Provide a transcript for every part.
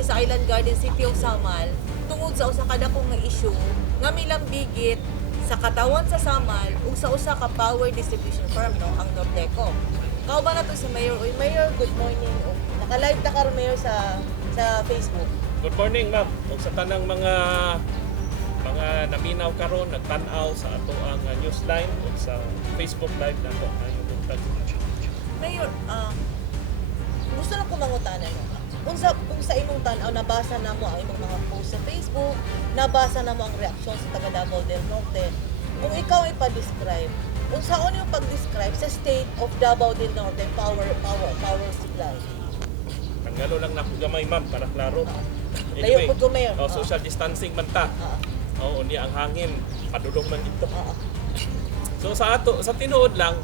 dinhi sa Island Garden City of Samal tungod sa usa ka dakong nga issue nga milambigit sa katawan sa Samal ug sa usa ka power distribution firm no ang Norteco. Kao ba na to si Mayor? Uy, Mayor, good morning. Naka-live ta karon Mayor sa Facebook. Good morning, ma'am. Ug sa tanang mga naminaw karon nagtan-aw sa ato ang newsline ug sa Facebook live nato ayong buntag. Mayor, gusto lang ko mangutana no. Kung sa imong tan-aw nabasa na mo ang imong mga post sa Facebook, nabasa na mo ang reaksyon sa taga Davao del Norte. Kung ikaw ay pa-describe, kung saan yung pag-describe sa state of Davao del Norte power supply. Tanggalo lang na ko gamay, ma'am, para klaro. Layo po to, Mayor. Social distancing man ta. Oo, niya ang hangin padulong man dito. So sa tinuod lang,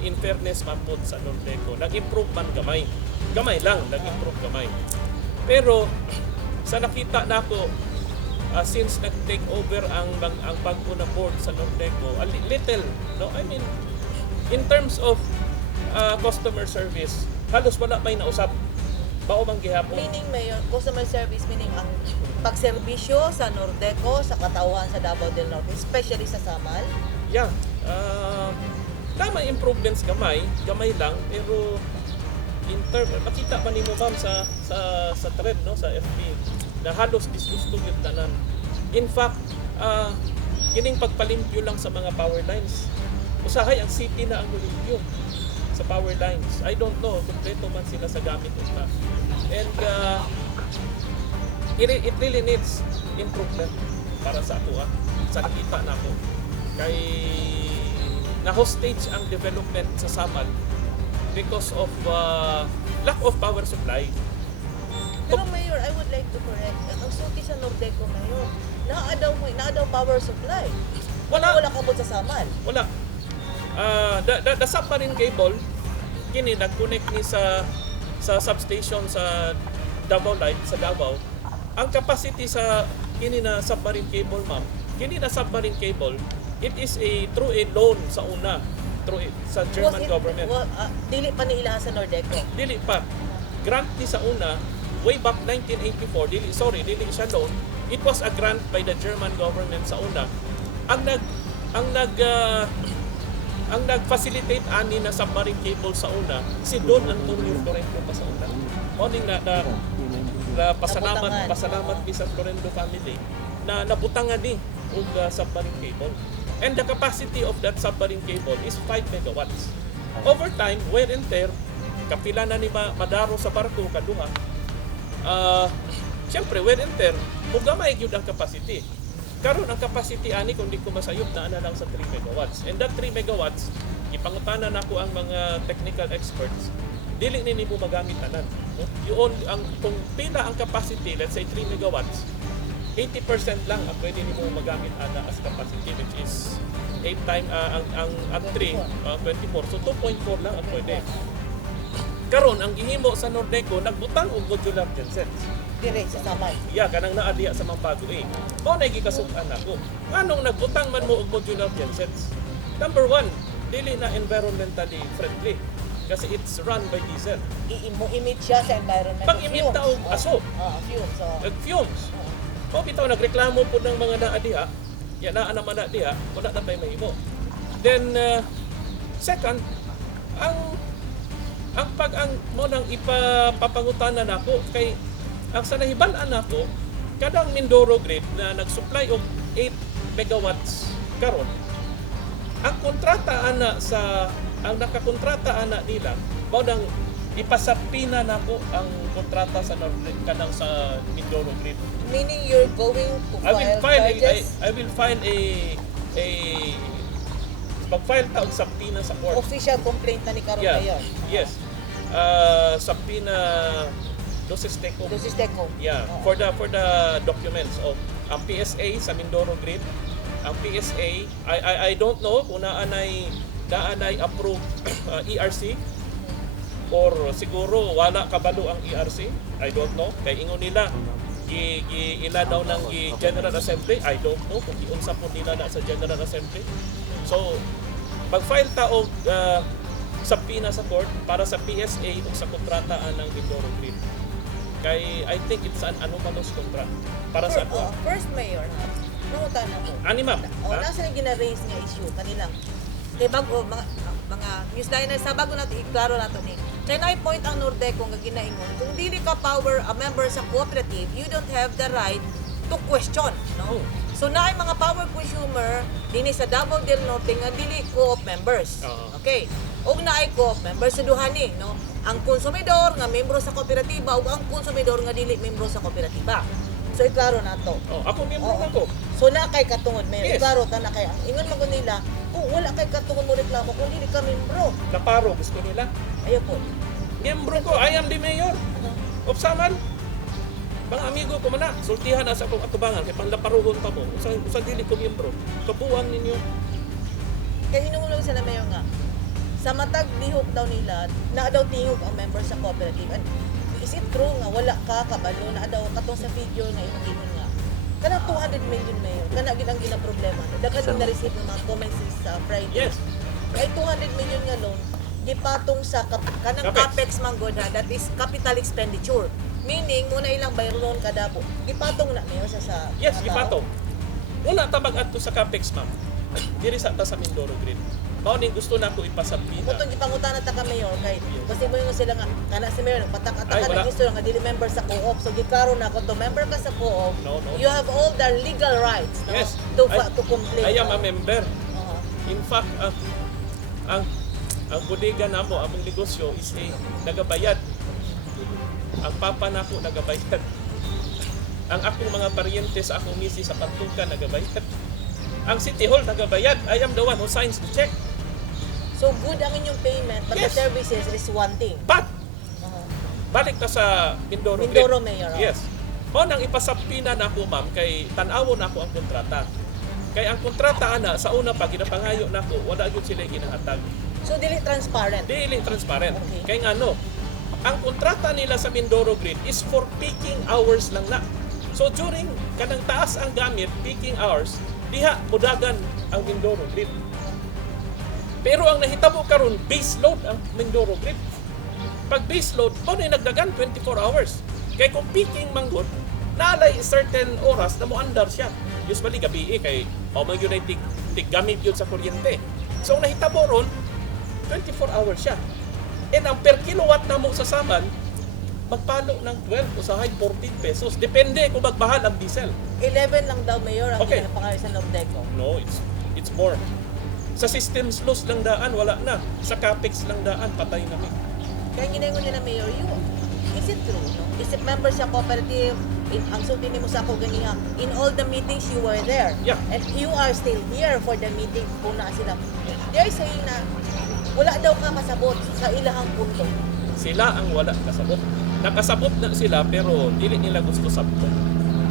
in fairness man po sa Norteco, nag-improve man gamay. Gamay lang, nag-improve gamay. Pero sa nakita nako since nag-take over ang bago na board sa Norteco, a little, no? I mean, in terms of customer service, halos wala may nausap. Bao bang gihapon? Meaning, Mayor, customer service, meaning ang pagserbisyo sa Norteco, sa katawan sa Davao del Norte, especially sa Samal. Yeah. Tama improvements gamay lang, pero makita pa nimo ma'am sa thread no sa FB na halos disgusto yung tanan. In fact, kining pagpalimpyo lang sa mga power lines. Usahay ang city na ang limpyo sa power lines. I don't know, kompleto man sila sa gamit nila. And it really needs improvement para sa ato. Sa nakita na ako. Kay na-hostage ang development sa Samal because of lack of power supply. Pero Mayor, I would like to correct. Ang suti sa Norteco Mayor, naadaw power supply. Wala kabot sa Samal. Wala. The submarine cable kini nag-connect ni sa substation sa Davao Light sa Davao. Ang capacity sa kini na submarine cable, ma'am, kini na submarine cable, it is through a loan sa una sa German government. Dili pa ni ilaha sa Norteco. Dili pa. Grant ni sa una way back 1984. Dili siya loan. It was a grant by the German government sa una. Ang nag-facilitate ani na submarine cable sa una si Don Antonio Florendo pa sa una. Morning na pasalamat mi sa Florendo family na nabutangan ni og submarine cable. And the capacity of that submarine cable is 5 megawatts. Over time, wear and tear, kapila na ni madaro sa barko kaduha. Siyempre, wear and tear, mugamay gyud ang capacity. Karon ang capacity ani kung di ko masayop na lang sa 3 megawatts. And that 3 megawatts, ipangutanan nako ang mga technical experts, dili ni mo magamit anan. No? Kung pila ang capacity, let's say 3 megawatts, 80% lang ang pwede nimo magamit ana as capacity, which is 8 times ang 3 24, so 2.4 lang ang pwede. Karon ang gihimo sa Norteco nagbutang og modular gensets Dire sa Samal. iya kanang naa diha sa Mampago mao na gikasuk-an nako nganong nagbutang man mo og modular gensets. Number 1, dili na environmentally friendly kasi it's run by diesel. I-emit siya sa environment. Pag-emit ta og aso, fumes. O bitaw nagreklamo po ng mga naa diha, ya naa naman na diha, wala na tayo mahimo. Then second, ang mo nang ipapangutanan nako kay ang sa nahibalan nako kadang Mindoro Grid na nag-supply og 8 megawatts karon. Ang kontrata nakakontrata ana nila mao nang ipasapina nako ang kontrata sa kanang sa Mindoro Grid. Meaning you're going to file charges? I will file mag-file ta og subpoena sa court. Official complaint na ni karon Mayor. Yes. Subpoena Dosisteco. Yeah, for the documents of ang PSA sa Mindoro Grid. Ang PSA, I don't know kung naanay approved ERC or siguro wala kabalo ang ERC. I don't know. Kay ingon nila ila daw ng General Assembly. I don't know kung iunsa po nila na sa General Assembly. So, mag-file ta og subpoena sa court para sa PSA o sa kontrataan ng Mindoro Grid. Kay I think it's an anomalous contract para sa ako. First mayor, nangutan ako. Ani ma'am. Nasa na gina-raise nga issue kanilang. Kay bago, mga newsliners, sa bago natin, iklaro nato ni. Kaya na-point ang Nordeco nga ginaingon, kung dili ka a member sa cooperative, you don't have the right to question. No? Oh. So naay mga power consumer dinhi sa Davao del Norte nga dili co-op members. Okay. Og naay co-op members sa duhani, no? Ang konsumidor nga membro sa kooperatiba ug ang konsumidor nga dili membro sa kooperatiba. So iklaro nato. Oh, ako miyembro na ko. So na kay katungod may Yes. iklaro ta na kay ang ingon man gud nila kung wala kay katungod mo reklamo kung dili ka membro. Naparo gusto nila. Ayo po. Miyembro ko, I am the mayor. Of Saman. Mga amigo ko man na, sultihan na sa akong atubangan, kay panlaparuhon pa mo. Usang dili ko miyembro. Kabuang ninyo. Kaya hinungulong sila mayor nga, sa matag lihok daw nila, na daw tihok ang member sa cooperative. And is it true nga wala ka kabalo na daw katong sa figure nga ingon nga, kanang 200 million mayor, kana gid ang ginaproblema. Dagan so, na-receive ng mga comments sa Friday. Yes. Kay 200 million nga loan, gipatong sa kanang capex man gud ha, that is capital expenditure. Meaning, muna ilang bayron kada po. Gipatong na mayor sa Yes, mga gipatong. Wala tabag adto sa capex ma'am. Diri sa ta sa Mindoro Grid. Mao ning gusto nako ipasabina. Kung gipangutan ta ka mayor kay kasi mo yung sila nga kana si mayor nagpatak-ataka Ay, na gusto nga dili member sa co-op. So giklaro na kung to member ka sa co-op, No. you have all the legal rights no Yes. to complain. I am a member. Uh-huh. In fact, ang bodega namo, among negosyo is nagabayad. Ang papa nako nagabayad. Ang akong mga paryente sa akong misi sa Pantukan nagabayad. Ang City Hall nagabayad. I am the one who signs the check. So good ang inyong payment but Yes. the services is one thing. But Uh-huh. balik na sa Mindoro Grid. Mindoro Mayor. Yes. Mo nang ipasapina na ako ma'am kay tan-awo na ako ang kontrata. Kay ang kontrata ana sa una pa ginapangayo nako wala gyud sila ginahatag. So dili transparent. Dili transparent. Okay. Kay ngano, ang kontrata nila sa Mindoro Grid is for peaking hours lang na. So during kanang taas ang gamit, peaking hours, diha mudagan ang Mindoro Grid. Pero ang nahitabo karon base load ang Mindoro Grid. Pag base load, mo na nagdagan 24 hours. Kay kung peaking manggod, nalay certain oras na moandar siya. Usually gabi kay mo gyud ay tig gamit yun sa kuryente. So ang nahitabo ron 24 hours siya. And ang per kilowatt na mo sa Saman, magpalo ng 12 o sa high 14 pesos. Depende kung magbahal ang diesel. 11 lang daw mayor ang Okay. ginapangayo sa Nordeco. No, it's more. Sa systems loss lang daan, wala na. Sa capex lang daan, patay na kami. Kaya ginangon nila mayor, is it true? No? Is it member sa cooperative? Ang sulti mo sa ako ganiha, in all the meetings you were there. Yeah. And you are still here for the meeting kung na sila. They are saying na wala daw ka kasabot sa ilahang punto. Sila ang wala kasabot. Nakasabot na sila pero dili nila gusto sabot.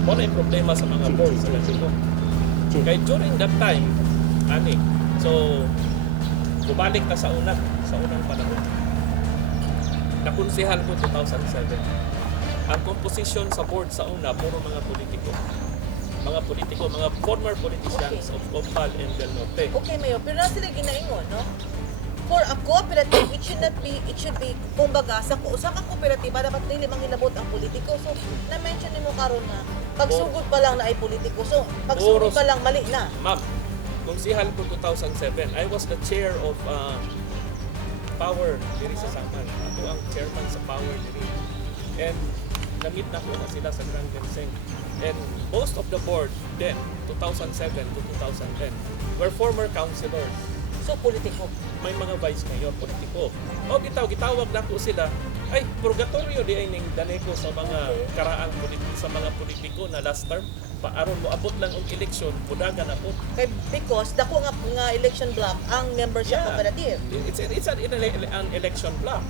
Mo na yung problema sa mga board sa Mexico. Kaya during that time, so bumalik ka sa unang panahon. Nakonsehal ko 2007. Ang composition sa board sa una, puro mga politiko. Mga former politicians of Compal and Del Norte. Okay, Mayor, pero na sila ginaingon, no? For a cooperative, it should be, kumbaga, sa kang kooperatiba, dapat dili manghilabot ang politiko. So, na-mention ni mo karon na, pagsugod pa lang na ay politiko. So, pagsugod pa lang, mali na. Ma'am, konsehal ko 2007. I was the chair of Power diri sa Saman. Ako ang chairman sa Power diri. And namit na ko na sila sa Grand Ginseng. And most of the board then, 2007 to 2010, were former councilors. So, politiko. May mga vice mayor, politiko. O gitawag na ko sila, ay, purgatorio di ay ning Daneco sa mga karaang sa mga politiko na last term. Paaron mo abot lang ang eleksyon, budagan na po. Because dako nga election block ang member sa cooperative. It's an election block.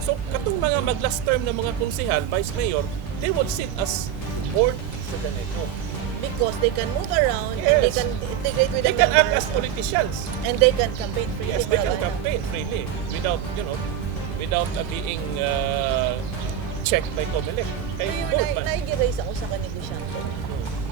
So katong mga mag-last term na mga konsehal, vice mayor, they would sit as board sa Daneco. Because they can move around and they Yes. can integrate with They the can act members as politicians. and they can campaign freely. Yes, they can para- campaign freely without being checked by COMELEC. Kay Pero board man. naigi-raise ako sa kanegosyante.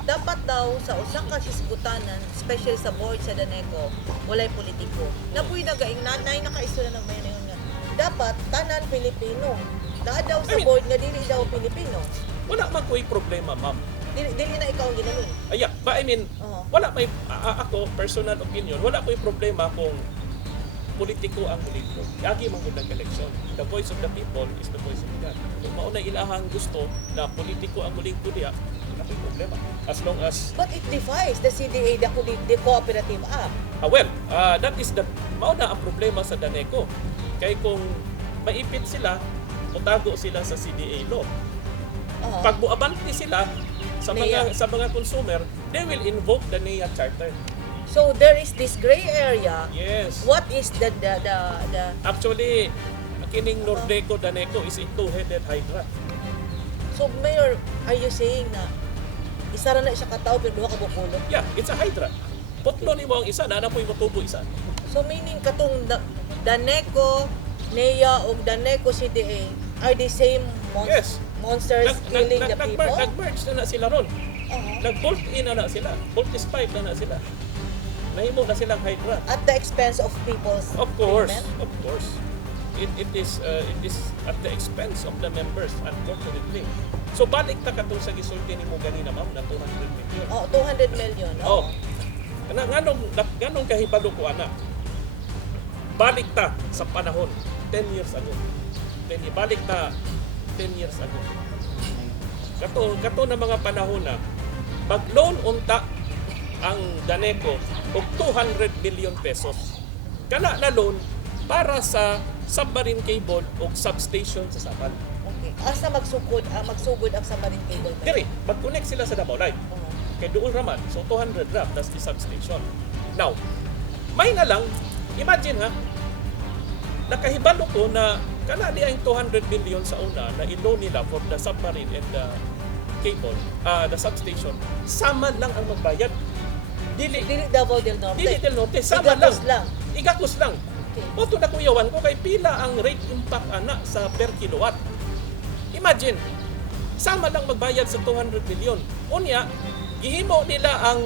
Dapat daw sa usa ka hisgutanan, especially sa board sa Daneco, walay politiko. Napuy na gaing nanay nakaistorya ng mayon nga. dapat tanan Pilipino. Naa daw sa I mean- board nga dili daw Pilipino. Wala man ko'y problema, ma'am. Dili na ikaw ang ginamon. Yeah, but I mean, Oo. wala may ako personal opinion, wala ko'y problema kung politiko ang muligro. Yagi man gud election. The voice of the people is the voice of God. Kung mao na ilahang gusto na politiko ang muligro diya, wala ko'y problema. As long as But it defies the CDA, the Cooperative Act. that is the mao na ang problema sa Daneco. Kay kung maipit sila, mutago sila sa CDA law. Oo. Pag buabante sila sa mga consumer, they will invoke the NEA Charter. So there is this gray area. Yes. What is the Actually, kining Nordeco Daneco is a two-headed hydra. So Mayor, are you saying na isa ra na siya katao pero duha ka bukulog? Yeah, it's a hydra. Putlo ni mo ang isa, na po'y matubo isa. So meaning katong Daneco, NEA ug Daneco CDA are the same Yes. monsters killing the people? Nag-merge na sila ron. Oo. Nag-bolt in na sila. Voltage pipe na sila. Nahimo na silang hydra. At the expense of people's Of course, payment? of course. It is at the expense of the members, unfortunately. So balik ta katong sa gisulti nimo ganina, ma'am, na 200 million. Oh, 200 million. Oh. Ganong kahibalo ko ana. Balik ta sa panahon 10 years ago. Balik ta 10 years ago. Kato na mga panahon na mag-loan unta ang Daneco og 200 billion pesos. Kana na loan para sa submarine cable o substation sa Sabal. Okay. Asa magsugod ang submarine cable? Diri, mag-connect sila sa Davao Line. Oo. Kay duol raman. So 200 rap, that's the substation. Now, may na lang, imagine ha, nakahibalo ko na kana di ang 200 billion sa una na i-loan nila for the submarine and the cable, the substation, sama lang ang magbayad. Dili Davao del Norte. Dili del Norte, sama lang. Igapos lang. Igakos lang. Okay. Oto na kuyawan ko kay pila ang rate impact ana sa per kilowatt. Imagine, sama lang magbayad sa 200 billion. Unya, gihimo nila ang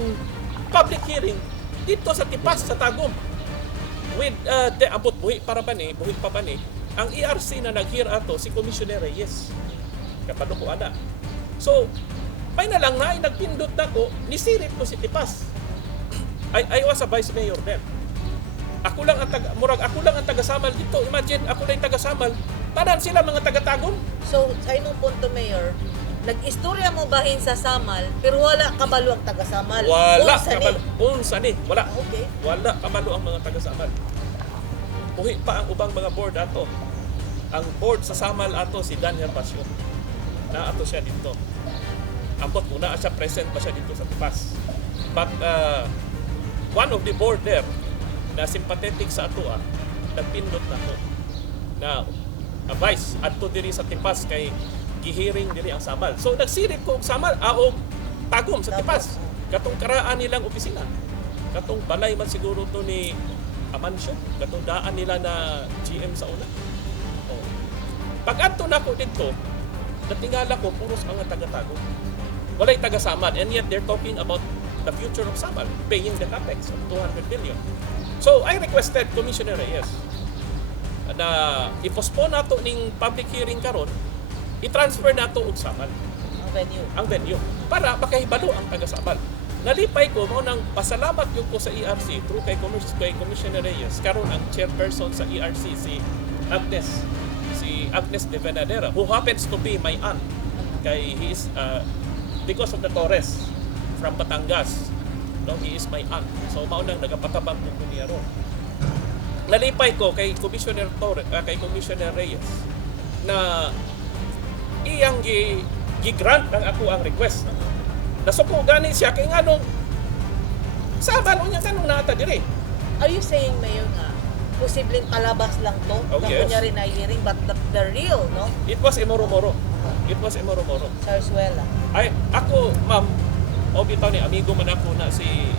public hearing dito sa Tipas sa Tagum. With abot buhi pa ba ni ang ERC na nag-hear ato si Commissioner Reyes. Kapano ko ana. So, may na lang na nagpindot na ko, nisirit ko si Tipas. I was a vice mayor then. Ako lang ang taga-Samal dito. Imagine, ako lang yung taga-Samal. Tanan sila mga taga-Tagum. So, sa imong punto, Mayor, nag-istorya mo bahin sa Samal, pero wala kabalo ang taga-Samal. Wala Unsa ni? kabalo. Unsa ni? Wala. Okay. Wala kabalo ang mga taga-Samal. Buhi pa ang ubang mga board ato. Ang board sa Samal ato si Daniel Pasio. Na ato siya dito. Ambot muna siya, present pa siya dito sa Tipas. But one of the board there na sympathetic sa ato nagpindot na ko na vice adto diri sa Tipas kay gihiring diri ang Samal. So nagsirit ko og Samal og Tagum sa Tipas. Katong karaan nilang opisina. Katong balay man siguro to ni Amancio, katong daan nila na GM sa una. Oh. Pag adto na ko dito, natingala ko puros mga taga-Tagum. Walay taga-Samal, and yet they're talking about the future of Samal, paying the capex of 200 billion. So, I requested Commissioner Reyes na i-postpone nato ning public hearing karon, i-transfer nato og Samal, ang venue, para makahibalo ang taga-Samal. Nalipay ko, mao nang pasalamat yung ko sa ERC through kay Commissioner Reyes, karon ang chairperson sa ERC, si Agnes de Venadera, who happens to be my aunt. Kay he is because of the Torres from Batangas. No, he is my aunt. So mao nang nagapatabang ko niya ron. Nalipay ko kay Commissioner Reyes na iyang gi-grant ang ako ang request. Nasuko gani siya kay nganong Samal unya kanong nata dire. Are you saying, Mayor, nga posibleng palabas lang to? Oh, na yes. kunyari na hearing, but the real, no? It was emoro-moro. Sarsuela. Ay, ako, ma'am, bitaw ni amigo man ako na si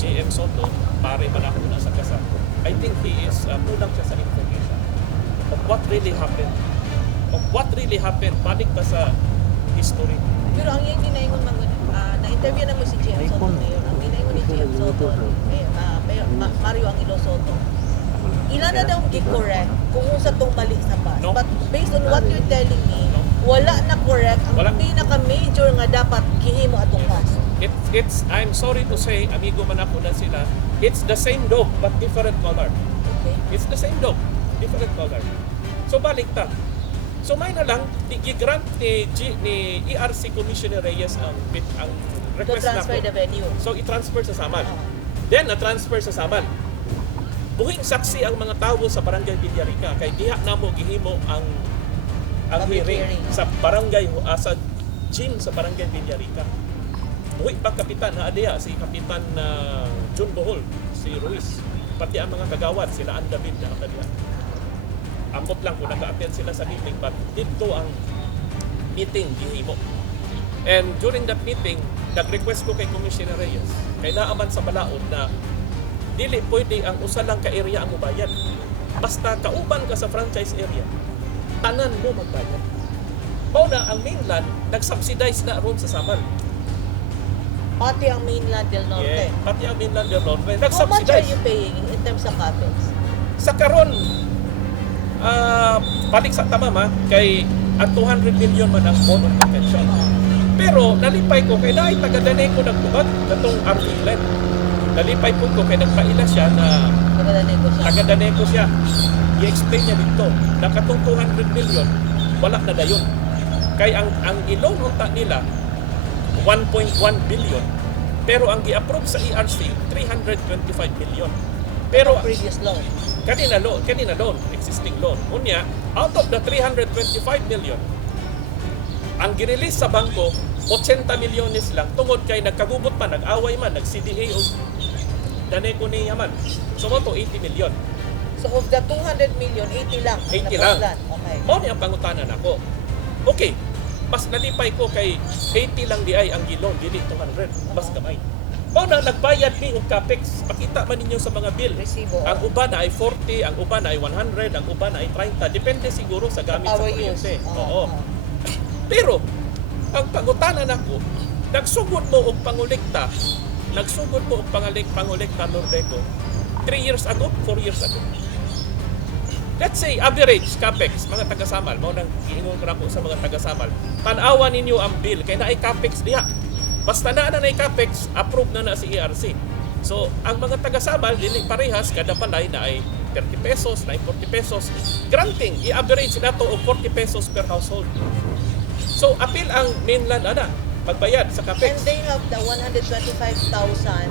JM Soto, pare man ako na sa kasal. I think he is kulang siya sa information of what really happened. Balik pa sa history. Pero ang yung ginaingon na-interview na mo si GM Soto, Mayor. Ang ginaingon ni GM Soto, Mario Angelo Soto, Ilan na daw gi-correct kung sa tong mali sa bus. No. But based on what you're telling me, wala na correct ang Wala. pinaka-major nga dapat gihimo atong bus. It's I'm sorry to say, amigo man ako na sila, it's the same dog but different color. Okay? It's the same dog, different color. So balik ta. So may na lang, gi-grant ni ERC Commissioner Reyes ang To request transfer nako. the venue. So i-transfer sa Samal. Oo. Then na-transfer sa Samal. Buhing saksi ang mga tawo sa Barangay Villarica kay diha namo gihimo ang Public hearing hearing. sa barangay sa gym sa Barangay Villarica. Buhi pa kapitan na adiya si Kapitan Jun Bohol, si Ruiz, pati ang mga kagawad sila ang David na kadiya. Ambot lang kung naka-attend sila sa meeting but dito ang meeting gihimo. And during that meeting, nag-request ko kay Commissioner Reyes, kay naaman sa balaod na dili pwede ang usa lang ka area ang mubayad. Basta kauban ka sa franchise area, tanan mo magbayad. Mao na ang mainland nag-subsidize na ron sa Samal. Pati ang mainland del Norte. Yeah, pati ang mainland del Norte How much are nag-subsidize. you paying in terms of capex? Sa karon balik sa tamama kay at 200 million man ang bond of convention. Pero nalipay ko kay naay taga-danay ko nagtubag katong RV Glen. Nalipay ko kay nagpaila siya na taga-danay ko siya. I-explain niya dito na katong 200 million wala na dayon. Kay ang i-loan unta nila 1.1 billion pero ang gi-approve sa ERC 325 million. Pero Previous loan. kanina loan, existing loan. Unya, out of the 325 million, ang girelease sa bangko, 80 milyones lang, tungod kay nagkagubot man, nag-away man, nag-CDA o daneko niya man. So, mo to 80 million. So of the 200 million, 80 lang. 80 lang. Napaslan. Okay. Mao ni ang pangutanan ako. Okay, mas nalipay ko kay 80 lang di ay ang gilon, dili 200, mas kamay. Mao na nagbayad ni og capex. Pakita man ninyo sa mga bill. Resibo. Ang uban na ay 40, ang uban na ay 100, ang uban na ay 30. Depende siguro sa gamit sa Power kuryente. use. Oo. Pero, ang pangutanan ako, nagsugod mo og pangulikta, nagsugod mo og pangulekta Nordeco 3 years ago, 4 years ago. Let's say, average capex, mga taga-Samal, mao nang giingon ko na po sa mga taga-Samal, tanawa ninyo ang bill, kay naay capex diha. Basta na naay capex, approve na si ERC. So, ang mga taga-Samal, dili parehas, kada palay na ay 30 pesos, na ay 40 pesos. Granting, i-average na to og 40 pesos per household. So, appeal ang mainland, magbayad sa And capex. they have the 125,000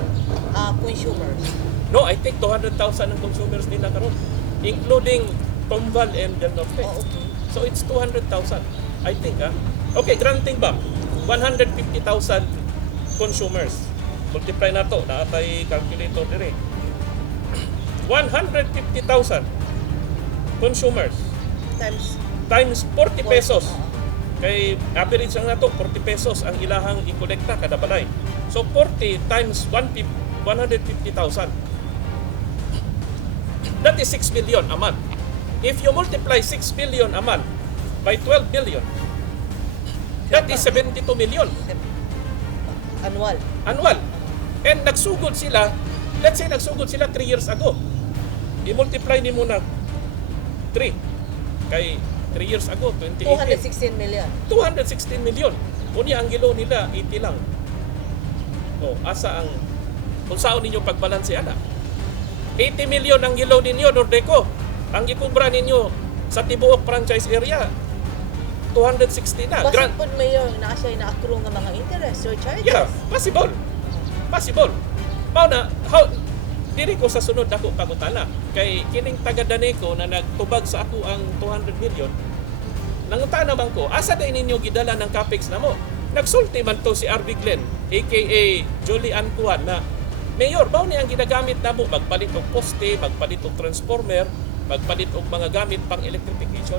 consumers. No, I think 200,000 ang consumers nila karon, including Tombal and Del Norte. Oh, okay. So it's 200,000, I think. Okay, granting ba? 150,000 consumers. Multiply na to, naatay calculator dire. 150,000 consumers times 40 pesos. Kay average lang na to, 40 pesos ang ilahang i-kolekta kada balay. So 40 times 150,000. That is 6 billion a month. If you multiply 6 billion a month by 12 billion, that is 72 million annual. And nagsugod sila, let's say nagsugod sila 3 years ago. I-multiply ni mo na 3. Kay 3 years ago, 2018. 216 million. 216 million. Unya ang gilo nila, 80 lang. O, asa ang, kung saan ninyo pagbalanse, 80 million ang gilo ninyo, Nordeco. Ang ikubra ninyo sa tibuok franchise area, 260 na. Bakit po mayor na siya na-accrue ng mga interest or charges? Yeah, possible. Mao na, diri ko sa sunod ako pangutana. Kay kining taga-Daneco na nagtubag sa ako ang 200 million, nangutana man ko, asa day ninyo gidala ng capex na mo? Nagsulti man to si RV Glen, aka Julian Kuan, na Mayor, bao ni ang ginagamit na mo, magpalit og poste, magpalit og transformer, magpalit og mga gamit pang electrification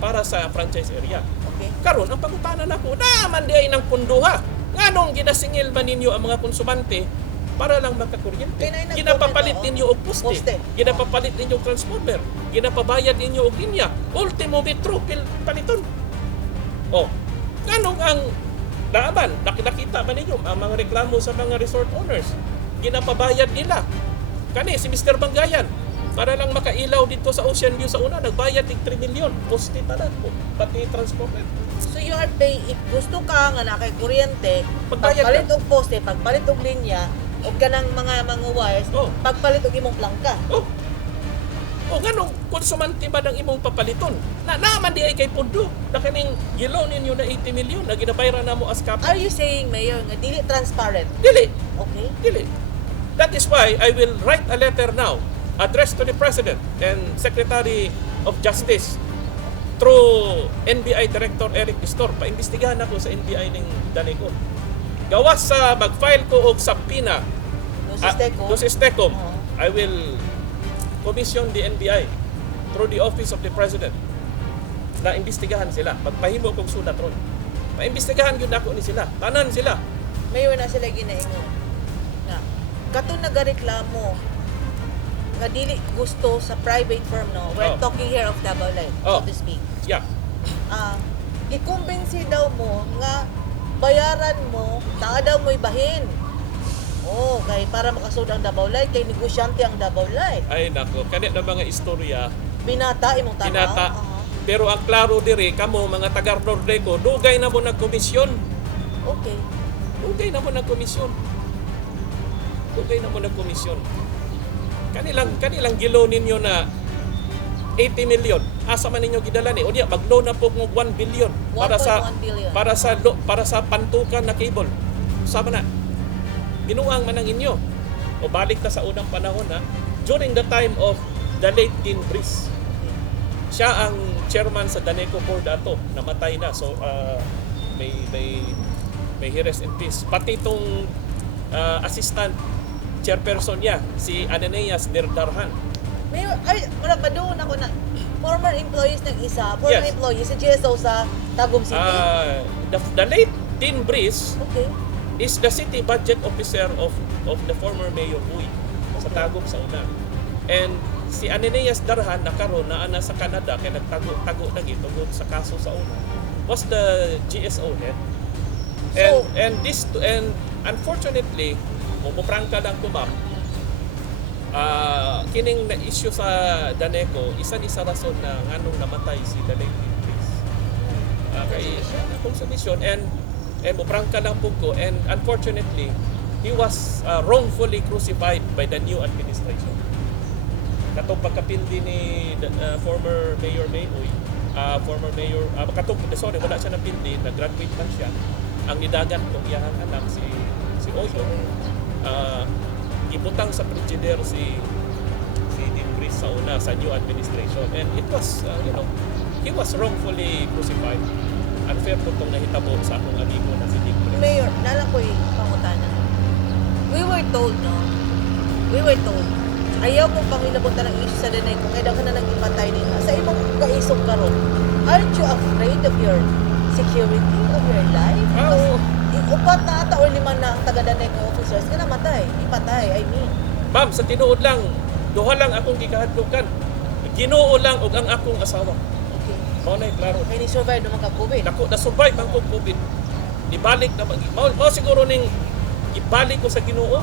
para sa franchise area. Okay. Karon ang pangutanan nako, naman di ay ng punduha. Nganong ginasingil man ninyo ang mga konsumante para lang makakuryente? Kaya na Ginapapalit nag-comment, ninyo og poste, ginapapalit ninyo og transformer, ginapabayad ninyo og linya, ultimo metro paliton. Oh, nganong ang naaman, nakita ba ninyo ang mga reklamo sa mga resort owners? Ginapabayad nila. Kani si Mr. Bangayan, para lang makailaw dito sa Ocean View sa una, nagbayad ng 3 million. Poste tanan po, pati transformer. So you are pay, if gusto ka nga na kay kuryente, Pagbayad pagpalit ka. og poste, pagpalit og linya, og ganang mga wires, Oh. pagpalit og imong plangka. Oh. O ganong konsumante ba ng imong papaliton? Naman di ay kay Pundo. Na kaning gilaw ninyo na 80 million na ginabayran na mo as Are capital. you saying, Mayor, nga dili transparent? Dili. Okay? Dili. That is why I will write a letter now addressed to the President and Secretary of Justice through NBI Director Eric Pistor. Paimbestigahan ako sa NBI ng Daneco. Gawas sa mag-file ko og subpoena No sisteko? to Sistecom, Oo. I will commission the NBI through the Office of the President na imbestigahan sila. Magpahimo kong sulat ron. Paimbestigahan yun ako ni sila. Tanan sila. Mayor na sila ginaingon. Nga, katong nagareklamo, nga dili gusto sa private firm, no? We're Oh. talking here of Davao Life, Oh. so to speak. Yeah. Ikumbinsi daw mo nga bayaran mo, naa daw mo'y bahin. Oh, kay para makasud ang Davao Light, kay negosyante ang Davao Light. Ay nako, kanit na mga istorya, Binata imong tanaw. tinata. Pero ang klaro diri, kamo mga taga Nordeco, dugay na mo nagkomisyon. Okay. Dugay na mo nagkomisyon. Dugay na mo nagkomisyon. Kanilang gilo ninyo na 80 million. Asa man ninyo gidala ni? O diya, mag-loan na po ng 1 billion para sa 1.1 billion. para sa pantukan na cable. Sama na. Binuang man ang inyo. O balik ta sa unang panahon ha. During the time of the late Dean Brice, siya ang chairman sa Daneco Board ato, namatay na. So may he rest in peace. Pati itong assistant chairperson niya, si Ananias Dirdarhan. Mayor, ay, wala ba doon ako na former employees ng isa, former Yes. employees sa GSO sa Tagum City. The late Dean Brice Okay. is the city budget officer of the former Mayor Uy sa Tagum sa una. And si Ananias Darhan na karon na ana sa Canada kay nagtago na gitungod sa kaso sa una was the GSO head. And unfortunately, muprangka lang ko ma'am. Kining na issue sa Daneco, isa rason na nganong namatay si the late Dean Brice. Kay consumption and muprangka lang po ko, and unfortunately he was wrongfully crucified by the new administration. Katong pagkapildi ni former Mayor Mayoy, former Mayor wala siya napildi, nag-graduate man siya. Ang nidagan kong iyang anak si Oyo, ibutang sa Frigidaire si Dean Brice sa una sa new administration, and it was he was wrongfully crucified. Unfair po itong nahitabo sa akong amigo na si Dean Brice. Mayor, nalang ko'y pangutanan. We were told, ayaw mo pang inabutan ng issue sa Danay kung kaya daw ka na nang ipatay nila. Sa imong kaisog karon, aren't you afraid of your security, of your life? Oo. Upat na ata o 5 na ang taga-Danay ko officers ka namatay, ipatay, I mean. Ma'am, sa tinuod lang, duha lang akong gikahadlukan. Ginoo lang og ang akong asawa. Okay. Mao na klaro. Kaya ni-survive naman ka COVID. Nako, na-survive ang kong COVID. Ibalik na mao siguro ning ibalik ko sa Ginoo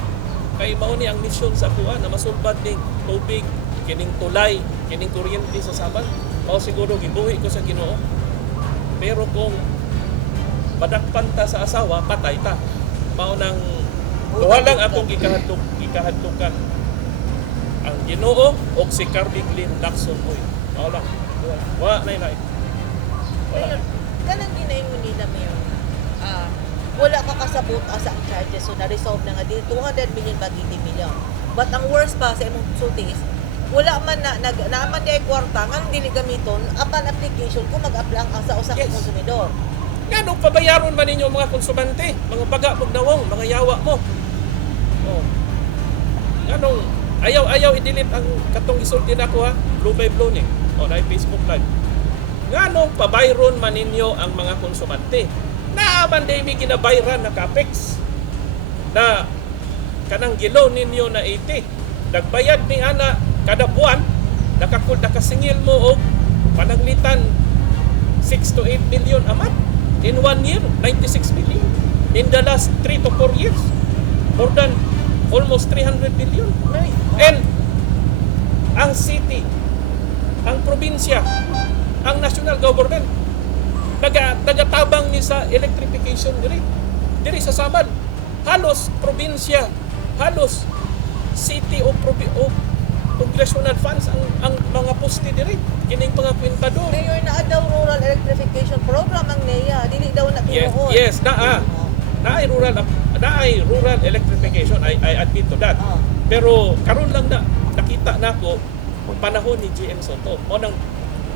kay mao ni ang mission sa ako na masulbad ning tubig, kining tulay, kining kuryente sa Saban. Mao siguro gibuhi ko sa Ginoo. Pero kung madakpan ta sa asawa, patay ta. Mao nang duha lang akong gikahadlukan. Ang Ginoo o si Carly Glynn Lacson Boy. Mao lang. Wa nay. Mayor, kanang ginaingon nila, Mayor, wala ka kasabot sa ang charges, so na-resolve na nga din 200 million bag 80 million. But ang worst pa sa imong sulti is wala man naaman di ay kwarta nga dili gamiton upon application kung mag-apply ang asa usa ka Yes. konsumidor. Ganong pabayaron man ninyo mga konsumante, mga baga magnawong, mga yawa mo. Oh. Ganong ayaw i-delete ang katong isulti nako ha, blue by blue ni. On Facebook live. Ganong pabayron man ninyo ang mga konsumante. Naaman day mi ginabayran na capex na kanang gilo ninyo na 80. Nagbayad ni ana kada buwan, nakasingil mo og pananglitan 6 to 8 million a month. In 1 year, 96 million. In the last 3 to 4 years, more than almost 300 million. Mayor, And ang city, ang probinsya, ang national government nagatabang ni sa electrification diri sa Samar. Halos probinsya, halos city o congressional funds ang mga poste diri kining mga kwentador. Mayor, naa daw rural electrification program ang NEA. Dili daw na tinuod. Yes, naay rural electrification. I admit to that. Oh. Pero karon lang nakita nako panahon ni GM Soto. Mo nang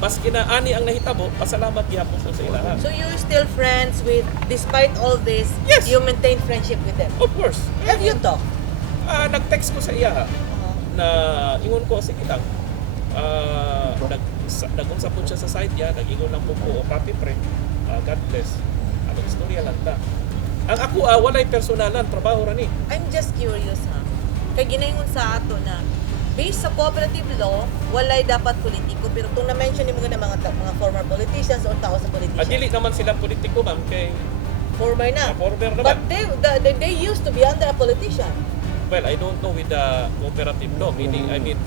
maski na ani ang nahitabo, pasalamat gyapon ko sa ilaha. So you're still friends with, despite all this, Yes. you maintain friendship with them? Of course. Have you talked? Nag-text ko sa iya na ingon ko sige lang. Nag-usap po siya sa side niya, nag-ingon lang po ko, copy pre. God bless. Ang istorya lang ta. Ang ako walay personalan, trabaho ra ni. I'm just curious ha. Kay ginaingon sa ato na based sa cooperative law, walay dapat politiko. Pero kung na-mention mo na mga former politicians o tao sa politicians. Dili naman sila politiko ma'am kay Former na. former But naman. they used to be under a politician. Well, I don't know with the cooperative law, meaning, I mean,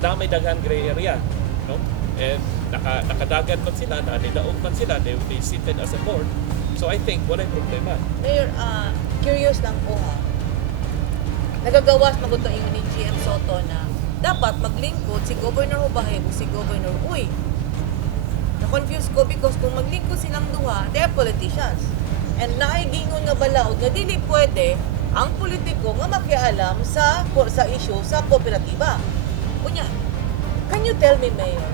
may daghan gray area, no? And nakadagan man sila, nanilaog man sila, they seated as a board. So I think, walay problema. Mayor, curious lang po ha. Nagagawas maguto yung ni GM Soto na dapat maglingkod si Governor Hubahay o si Governor Uy. Na-confuse ko because kung maglingkod silang duha, they are politicians. And naigingon nga balaod nga dili pwede ang politiko nga makialam sa issue sa kooperatiba. Kunya, can you tell me, Mayor,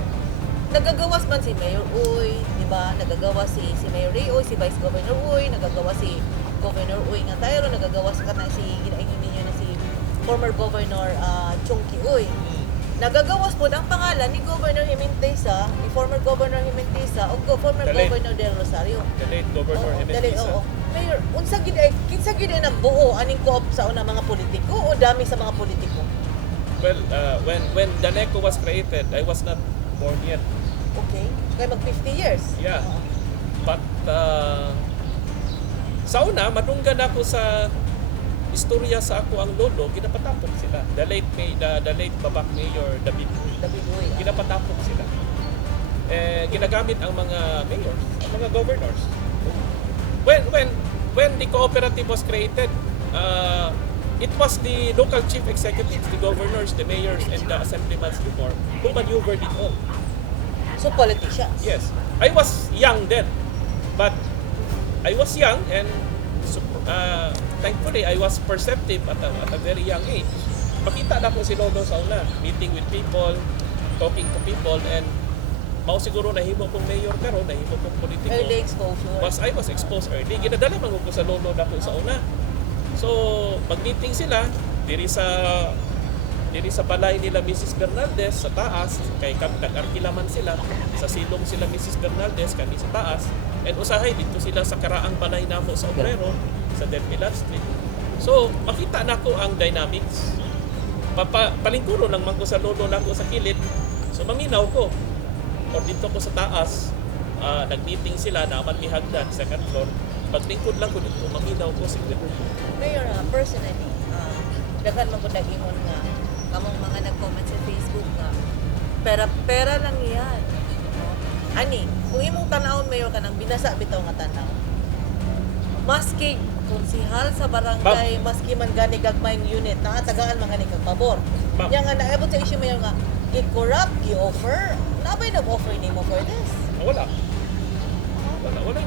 nagagawas man si Mayor Uy, di ba? Nagagawas si Mayor Ray Uy, si Vice Governor Uy, nagagawas si Governor Uy nga tayo, nagagawas ka na si ginaingin ninyo na si former Governor Chungki Uy. Nagagawas po ang pangalan ni Governor Jimentesa, ni former Governor Jimentesa o former The late- Governor Del Rosario. The late Governor Jimenez. Oo. Mayor, unsa gid ay kinsa gid ay nagbuo aning koop sa una mga politiko o dami sa mga politiko? Well, when Daneco was created, I was not born yet. Okay. Kaya mag 50 years. Yeah. Oo. But sa una, madunggan ako sa istorya sa ako ang lolo, ginapatapok sila. The late Babak Mayor David Uy. David Uy. Ginapatapok sila. Ginagamit ang mga mayors, ang mga governors. When the cooperative was created, it was the local chief executives, the governors, the mayors, and the assemblymen before who maneuvered it all. So politicians. Yes. I was young then, but I was young and thankfully I was perceptive at a very young age. Makita na ko si Lolo sa una, meeting with people, talking to people, and mao siguro nahimo kong mayor karon, nahimo kong politiko. Early exposure. I was exposed early. Ginadala man ko sa Lolo na ko sa una. So, mag-meeting sila diri sa balay nila Mrs. Bernaldez sa taas, kay kami nag-arkilaman sila sa silong sila Mrs. Bernaldez, kami sa taas, and usahay dito sila sa karaang balay namo sa Obrero sa Del Pilar Street. So makita nako ang dynamics. Palingkuro lang man ko sa lolo nako sa kilid, so maminaw ko or dito ko sa taas, nag-meeting sila naman mi hagdan sa second floor, paglingkod lang ko dito maminaw ko siguro. Mayor, personally, daghan man ko nag-ingon nga kamong mga nag-comment sa Facebook nga pera lang yan. No? Ani, kung imong tanawon, Mayor, ka nang binasa bitaw nga tanaw. Maski konsihal sa barangay, maski man gani gagmayng unit, nakatagaan mga ni kag pabor. Ma'am. Yang nga naabot sa issue, Mayor, nga gi-corrupt, gi-offer. Nabay nag-offer nimo for this. Wala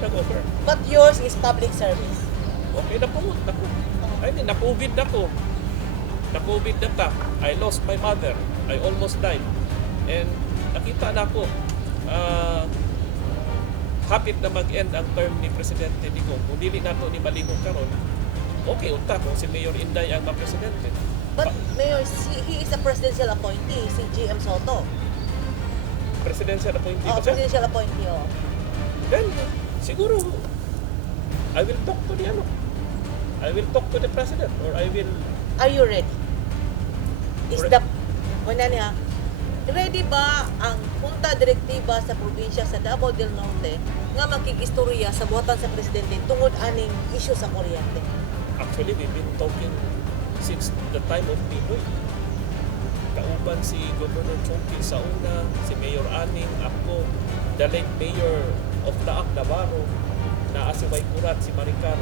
nag-offer. But yours is public service. Okay, napungot ako. I mean, na-COVID ako. Na-COVID na ta. I lost my mother. I almost died. And nakita na ako, hapit na mag-end ang term ni Presidente Digong. Kung dili nato ni malihog karon, okay, unta kung si Mayor Inday ang ma-presidente. But Mayor, he is a presidential appointee, si GM Soto. Presidential appointee ba siya? Presidential appointee, oh. Then, siguro, I will talk to the I will talk to the President or I will... Are you ready? Ready ba ang punta direktiba sa probinsya sa Davao del Norte nga makikistorya sa buhatan sa presidente tungod aning issue sa kuryente? Actually, we've been talking since the time of Pinoy. kauban si Governor Chonky sa una, si Mayor Aning, ako, the late Mayor of Laak, Navarro, na si Waykurat, si Maricar.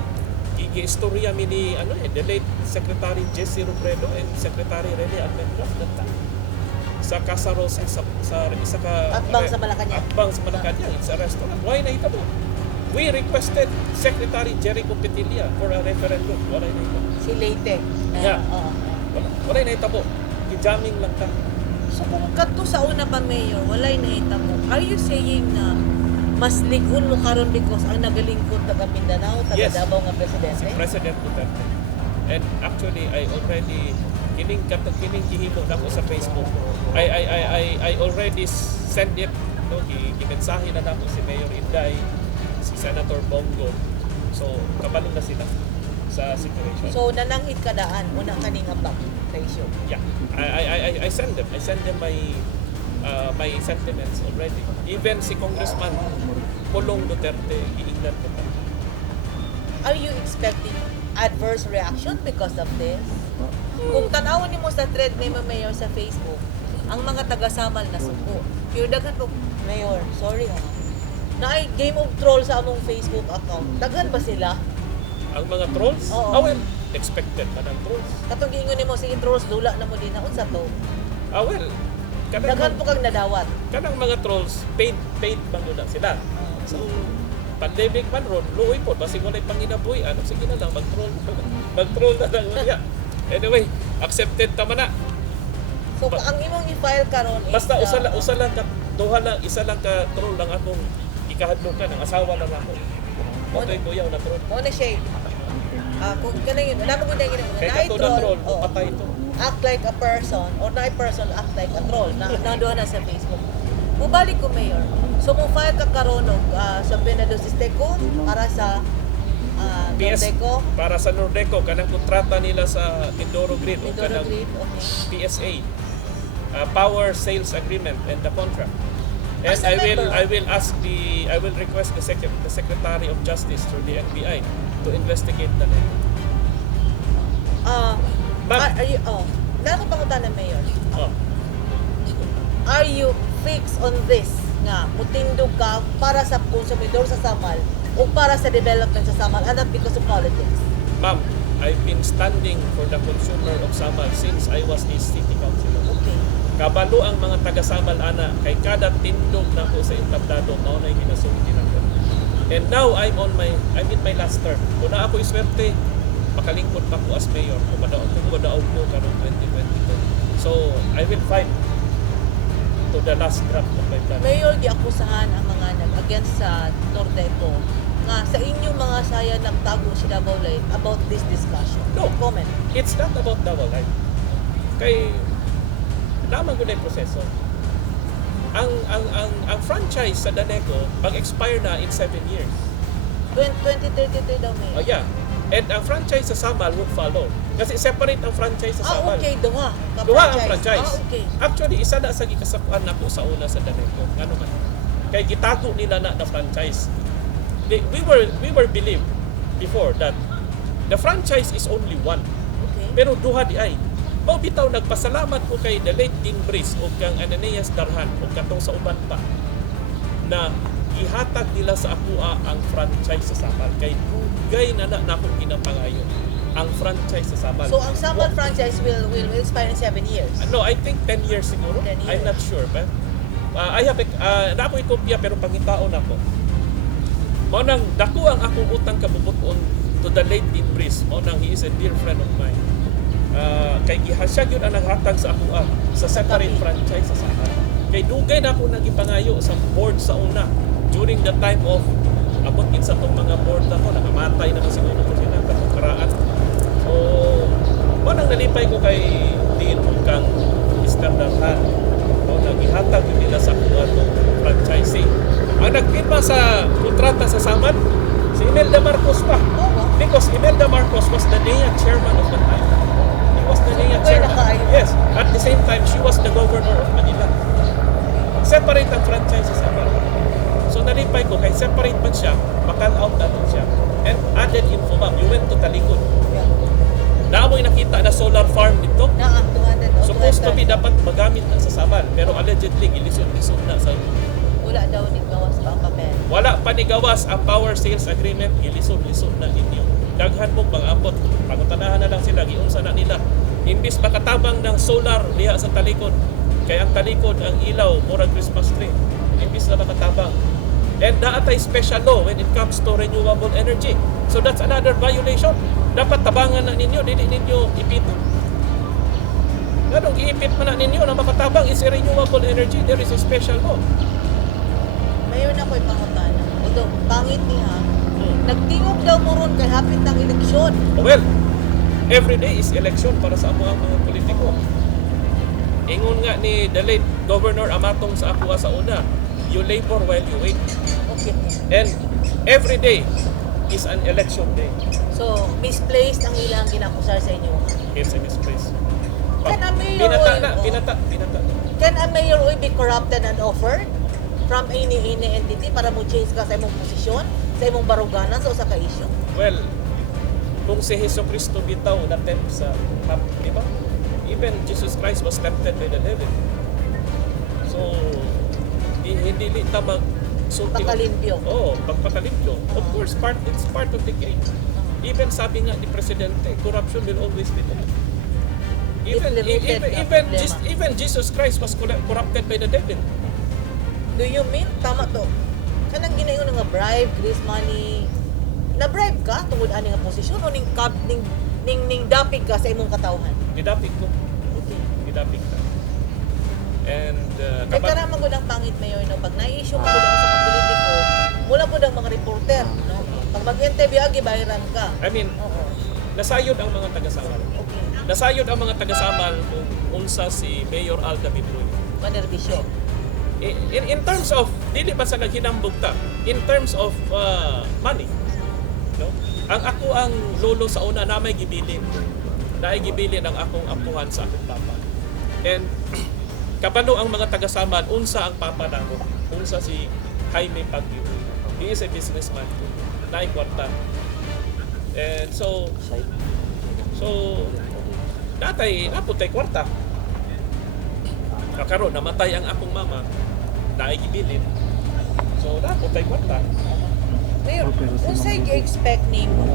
Igi-istorya mi ni the late Secretary Jesse Robredo and Secretary Rene Almendras data. Sa Casa Rosa, sa isa ka Atbang sa Malacanang. Atbang sa Malacanang, it's a restaurant. Why na ito mo? We requested Secretary Jericho Petilla for a referendum. Wala na ito. Si Leyte. Yeah. Wala na ito mo. Jamming lang ka. So kung kadto sa una pa mayor, walay nahita mo. Are you saying na mas ligon mo karon because ang nagalingkod taga Mindanao, taga Yes. Davao nga presidente? Si President Duterte. And actually, I already kining gihimo na ko sa Facebook. I already send it. No, gimensahe na nako si Mayor Inday, si Senator Bongo. So, kabalo na sila sa situation. So nananghit ka daan, una kaning abak ratio. Yeah, I send them. I send them my sentiments already. Even si Congressman Pulong Duterte, giingnan ko pa. Are you expecting adverse reaction because of this? Kung tanawon nimo sa thread ni Mayor sa Facebook, ang mga taga-Samal na suko. Yung daghan po, Mayor, sorry ha. Naay game of troll sa among Facebook account. Daghan ba sila? Ang mga trolls, Oo. well, expected man ang trolls. Katong giingon nimo sige trolls dula na mo din na unsa to. Well, Daghan po kang nadawat. kanang mga trolls, paid man na sila. So, pandemic man ron, luoy po, basig walay panginabuhi, sige na lang, mag-troll na lang. Yeah. Anyway, accepted tama na. So ang imong i-file karon is Basta usa lang ka, isa lang ka troll lang akong ikahadlok ka, ng asawa lang ako. Motoy kuyaw na troll. mo na siya. Kung kanang yun, alam mo kung yun, Kaya na kato na troll, patay ito. act like a person or na person act like a troll na nandoon na sa Facebook. Mubalik ko mayor. So kung file ka karon sa Benado Sisteco para sa PS, Nordeco, para sa Nordeco, kanang kontrata nila sa Mindoro Grid, o Mindoro kanang Grid, okay. PSA, Power Sales Agreement and the contract. And As a member, I will request the Secretary of Justice through the NBI to investigate the net. Ma'am. are you, dahil ko pangutan ng mayor, Oh. are you fixed on this nga mutindog ka para sa konsumidor sa Samal o para sa development sa Samal and not because of politics? Ma'am, I've been standing for the consumer of Samal since I was a city councilor. Okay. Kabalo ang mga taga-Samal ana kay kada tindog na ko sa entablado mao na ginasulti nako. And now I'm in my last term. Kung na ako iswerte, makalingkod pa ko as mayor kung madaog ko karong 2022. So, I will fight to the last drop of my blood. Mayor, giakusahan ang mga against sa Nordeco nga sa inyong mga saya nagtago sila about this discussion. No. Comment. It's not about double life. Kay naman ko na yung proseso. Ang franchise sa Daneco mag-expire na in 7 years. 2033 daw, Mayor. Oh yeah. And ang franchise sa Samal would follow. Kasi separate ang franchise sa Samal. Okay, duha. Duha ang franchise. Okay. Actually, isa na sa gikasakuan nako sa una sa Daneco. Ano man. Kay gitago nila na franchise. We were believed before that the franchise is only one. Okay. Pero duha di ay. Mao bitaw nagpasalamat ko kay the late Dean Brice o kang Ananias Darhan o katong sa uban pa na ihatag nila sa akua ang franchise sa Samal kay dugay na akong ginapangayo ang franchise sa Samal. So ang Samal franchise will expire in 7 years. No, I think 10 years siguro. 10 years. I'm not sure, but I have na ako'y kopya pero pangitaon ako. Mao nang dako ang akong utang kabubuton to the late Dean Brice. Mao nang he is a dear friend of mine. Kay gihasya yun ang naghatag sa akua sa separate franchise sa Samal. Kay dugay na ako nagipangayo sa board sa una during the time of abot gid sa tong mga board na ko nakamatay na siguro ko sila katong karaan. So mo nang nalipay ko kay Dean kang Mr. Darhan. O nagihatag yun nila sa akua tong franchising. Ang nagpirma sa kontrata sa Samal si Imelda Marcos pa. Because Imelda Marcos was the NEA chairman of the time. He was the NEA chairman. Yes. At the same time, she was the governor of Manila. Separate ang franchise sa Samal. So nalipay ko, kay separate man siya, makal out natin siya. And added info ma'am, you went to Talikod. Yeah. Naamoy nakita na solar farm dito. Na 200. So supposed to be dapat magamit na sa Samal, pero allegedly gilisod-lisod na sa Wala daw ni gawas pa ang papel. wala pa ni gawas ang power sales agreement, gilisod-lisod na ninyo. Daghan mo mga ambot, pangutanahan na lang sila, giunsa na nila. Imbis makatabang ng solar diha sa talikod, kay ang talikod ang ilaw murag Christmas tree. Imbis na makatabang. And naatay special law when it comes to renewable energy. So that's another violation. Dapat tabangan na ninyo, dili ninyo ipiton. Ganong iipit man na ninyo na makatabang is a renewable energy. There is a special law. Mayor na ko'y pangutana. Although, pangit niya, nagtingog daw mo ron kay hapit ng eleksyon. Well, every day is election para sa mga politiko. Ingon nga ni the late Governor Amatong sa ako sa una, you labor while you wait. Okay. And every day is an election day. So, misplaced ang ilang ginakusar sa inyo. It's a misplace. Can a mayor Binata na. Can a mayor oy be corrupted and offered from any entity para mo change ka sa imong posisyon, sa imong baruganan sa usa ka issue? Well, kung si Hesus Kristo bitaw na tempt sa di ba? Even Jesus Christ was tempted by the devil. So, hindi ta sulti. Pagkalimpyo. Pagpakalimpyo. Of course, it's part of the game. Even sabi nga ni Presidente, corruption will always be there. Even Jesus Christ was corrupted by the devil. Do you mean tama to? Kanang ginayon nga bribe, grease money. Na-bribe ka tungod ani nga posisyon o ning dapig ka sa imong katawhan? Gidapig ko. Okay. Gidapig ka. And Kaya ka naman ang pangit mayor no pag na-issue mo ko sa mga politiko, mula po ng mga reporter, no? Pag mag-interview agi bayaran ka. I mean, Oo. nasayod ang mga taga-Samal. Okay. Nasayod ang mga taga-Samal kung unsa si Mayor Alda Bidroy. Manerbisyo. In terms of, dili ba sa naghinambugta, in terms of money, no? Ang lolo sa una na may gibilin. Gibilin ang akong apuhan sa akong papa. And kabalo ang mga taga-Samal, unsa ang papa nako? Unsa si Jaime Pagyo. He is a businessman too. Naay kwarta. And so naputay kwarta. Karon namatay ang akong mama, naay gibilin. So naputay kwarta. Mayor, unsay gi-expect nimo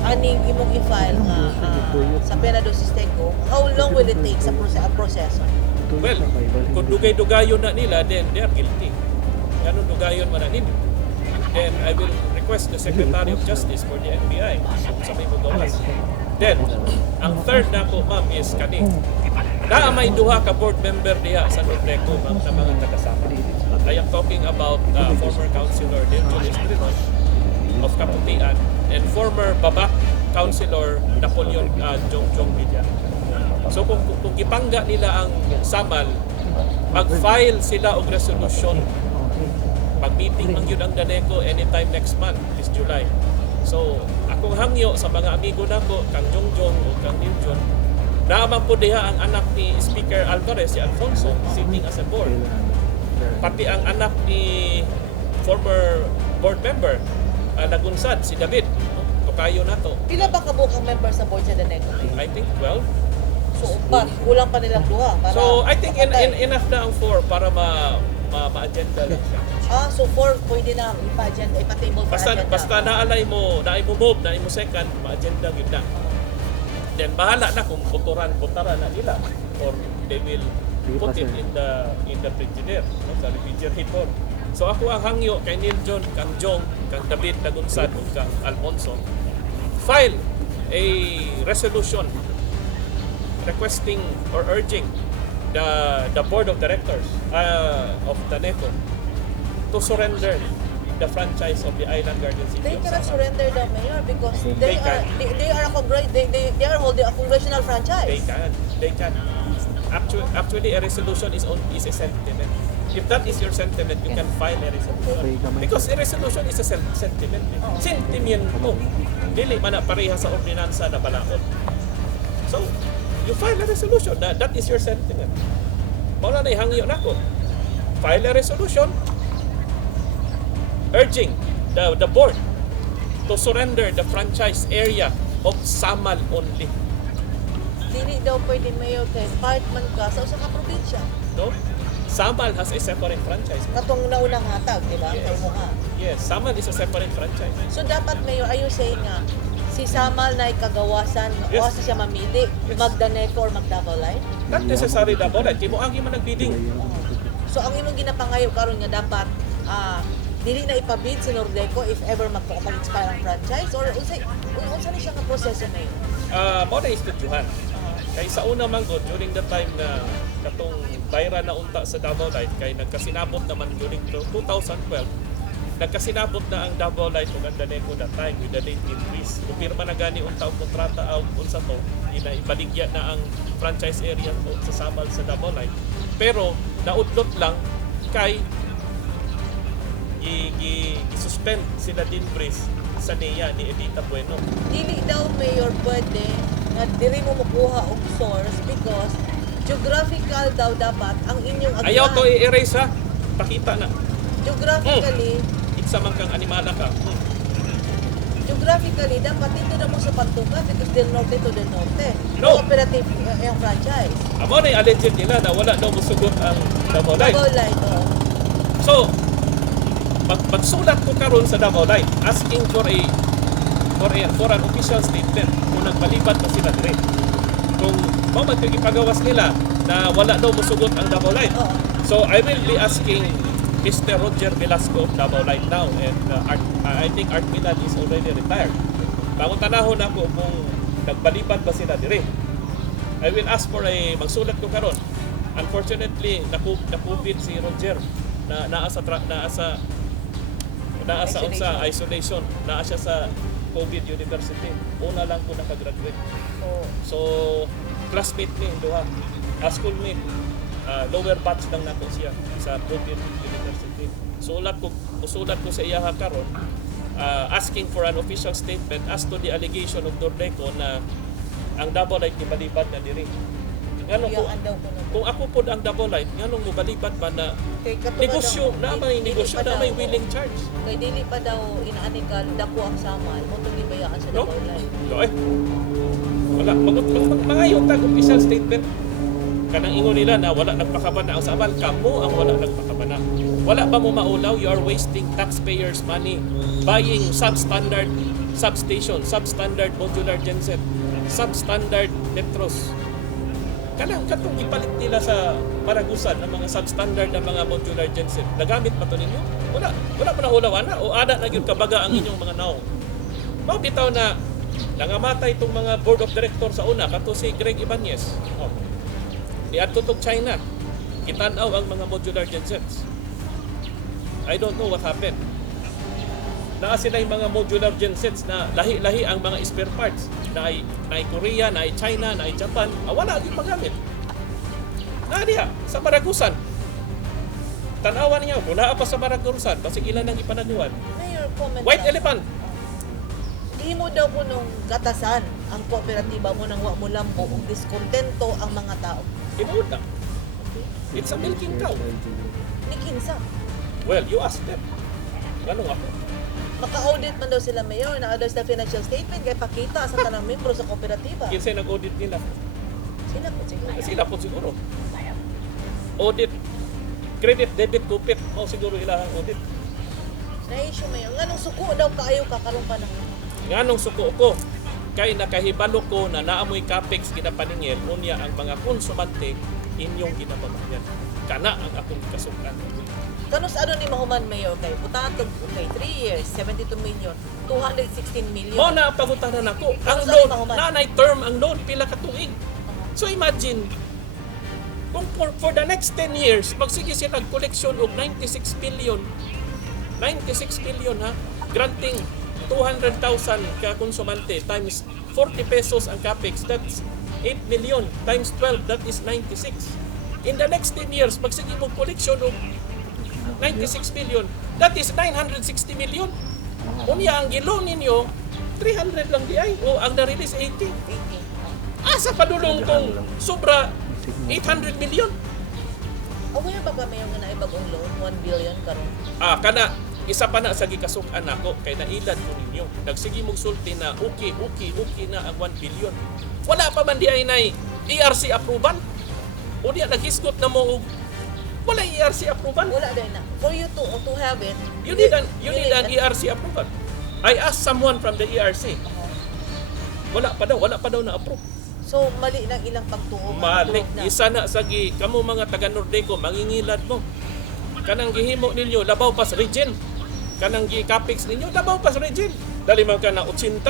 aning imong i-file nga sa Penado Sisteco, how long will it take sa proseso? Well, kung dugay-dugayon na nila, then they are guilty. Ganun dugayon man na nila. Then I will request the Secretary of Justice for the NBI sa may mugawas. Then, ang third na po, ma'am, is kani. May duha ka board member diha sa Nordeco, ma'am, na mga taga-Sama. I am talking about former Councilor Deljon Estrinon of Kaputian and former Babak Councilor Napoleon Jongjong Villa. So kung ipangga nila ang Samal, mag-file sila og resolution. Mag-meeting ang yun ang Daneco anytime next month, is July. So akong hangyo sa mga amigo nako, kang Jongjong o kang Diljon, naaman po diha ang anak ni Speaker Alvarez, si Alfonso, sitting as a board. Pati ang anak ni former board member, nagunsad, si David. Tukayo na to. Pila ba kabuok ang member sa board sa Daneco? I think 12. So, kulang pa nilang duha para So, I think mapatay. enough na ang 4 para ma-agenda lang siya. So 4 pwede na ipa-agenda, ipa-table for agenda. Basta naay mo move, naay mo second, ma-agenda yun na. Then, bahala na kung putaran na nila or they will put it in the frigidaire, no? Sa refrigerator. So ako ang hangyo kay Niljon, kang Jong, kang David Nagunsad, ug kang Alfonso, file a resolution requesting or urging the board of directors of Daneco to surrender the franchise of the Island Garden City They of cannot Samal. surrender the mayor because They they are holding a congressional franchise. They can. Actually, a resolution is a sentiment. If that is your sentiment, you can file a resolution. Because a resolution is a sentiment. Sentimiento. Dili man na pareha sa ordinansa na balaod. So, you file a resolution. That is your sentiment. Mawala na ihangyo nako. File a resolution urging the board to surrender the franchise area of Samal only. dili daw pwede mayor kay part man ka sa usa ka probinsya. No? Samal has a separate franchise. Katong naunang hatag, di ba? Yes. Kay mo nga. Yes, Samal is a separate franchise. So dapat mayor, are you saying nga si Samal na ikagawasan, Yes. o siya mamili, Yes. Magdaneco or Magdavao Line? Not necessarily Davao Light. Kimo ang man nagbidding. So ang imong ginapangayo karon nga dapat dili na ipabid si Nordeco if ever magpakapag-expire ang franchise or unsa ni siya nga proseso na yun? Mo na istudyuhan. Kay sa una man gud during the time na katong bayra na unta sa Davao Light kay nagkasinabot naman during 2012 nagkasinabot na ang Davao Light ug ang Daneco that time with the late increase. Kupirma na gani unta og kontrata aw unsa to, ina ibaligya na ang franchise area o sa Samal sa Davao Light. Pero naudlot lang kay i-suspend sila din Breeze sa NEA ni Edita Bueno. Dili daw mayor pwede nga diri mo makuha og source because geographical daw dapat ang inyong agian. Ayaw to i-erase ha. Pakita na. Geographically, Itsa man kang animala ka. geographically dapat dito na mo sa pagtukan because del norte to del norte. No. Cooperative yung franchise. Amo na yung alleged nila na wala daw musugot ang Davao Light. Davao Light, oh. So, magsulat ko karon sa Davao Light asking for an official statement kung nagpalipat na sila dire. Kung ipagawas nila na wala daw musugot ang Davao Light. Oo. So, I will be asking Mr. Roger Velasco of Davao Light now and I think Art Milan is already retired. Bagong tanahon ako kung nagpalipat ba sila dire. I will ask for magsulat ko karon. Unfortunately, na-COVID si Roger na naa sa isolation. Naa siya sa COVID University. Una lang ko nakagraduate. So, classmate ni duha. Schoolmate. Lower batch lang nako siya sa COVID University. Sulat ko sa iya karon asking for an official statement as to the allegation of Nordeco na ang Davao Light gibalibad na diri. Ngano ko Iyaan daw ko na. kung ako pod ang Davao Light, nganong mo balibad ba na Kay katulad negosyo ng- na may dili negosyo pa na daw, may willing charge. Kay dili pa daw inaanikal dako ang Samal mo tong gibayaan sa No? Davao Light. So, wala mangayon tag official statement. Kanang ingon nila na wala nagpakabana ang Samal, kamo ang wala nagpakabana. Wala ba mo maulaw? You are wasting taxpayers' money buying substandard substation, substandard modular genset, substandard metros. Kanang katong ipalit nila sa Paragusan ng mga substandard na mga modular genset. Nagamit pa to ninyo? Wala pa na ulawan na o ada na gyud kabaga ang inyong mga naong. Mao bitaw na nangamatay itong mga board of directors sa una kato si Greg Ibanez. Niadto tong China. Kitanaw ang mga modular gensets. I don't know what happened. Naa sila yung mga modular gensets na lahi-lahi ang mga spare parts. Na ay Korea, na ay China, na ay Japan. Wala yung magamit. Naa diha, sa Maragusan. Tanawan niya, kung naa pa sa Maragusan, basig ilan ang ipanaguan. Mayor, comment White lang. elephant. Di mo daw po nung gatasan ang kooperatiba mo nang wa mo lambo ug diskontento ang mga tao. Tinuod na. It's a milking cow. Ni kinsa? Well, you ask them. Ano ako? Maka-audit man daw sila mayor na daw sa financial statement kay pakita sa tanang membro sa kooperatiba. Kinsay nag-audit nila? Sila po siguro. Sila po siguro. Audit. Credit, debit, kupit. Mao siguro ilang audit. Na-issue mayor. Nganong suko daw kaayo ka karong panahon. Nganong suko ko? Kay nakahibalo ko na naamoy capex ginapaningil unya ang mga konsumante inyong ginababayan. Kana ang akong kasukan. Kanos ano ni mahuman mayor kay butatog okay 3 years 72 million 216 million. Mo na ang pangutanan ako. Ang Ano sa loan, imahuman? nanay term ang loan pila ka tuig. So imagine kung for the next 10 years magsige sila nag-collection og 96 billion ha, granting 200,000 ka konsumante times 40 pesos ang capex, that's 8 million times 12, that is 96. In the next 10 years, magsige mo collection of 96 million, that is 960 million. Unya ang gilon ninyo 300 lang di ay o ang na-release 80. Asa padulong tong sobra 800 million? Aware ba ka mayor nga naibagong loan 1 billion karon? Kana isa pa na sa gikasuk-an nako kay nailad ko ninyo. Nagsige mong sulti na okay na ang 1 billion. Wala pa man di ay nay ERC approval. O diya naghisgot na mo og wala ERC approval. Wala din na. For you to have it, You need an ERC approval. I asked someone from the ERC. Wala pa daw na approve. So mali ng ilang pagtuo. Mali na. isa na sa kamo mga taga Nordeco mangingilad mo. Kanang gihimo ninyo labaw pas region. Kanang gi-capex ninyo labaw pas region. Dali man ka na 80.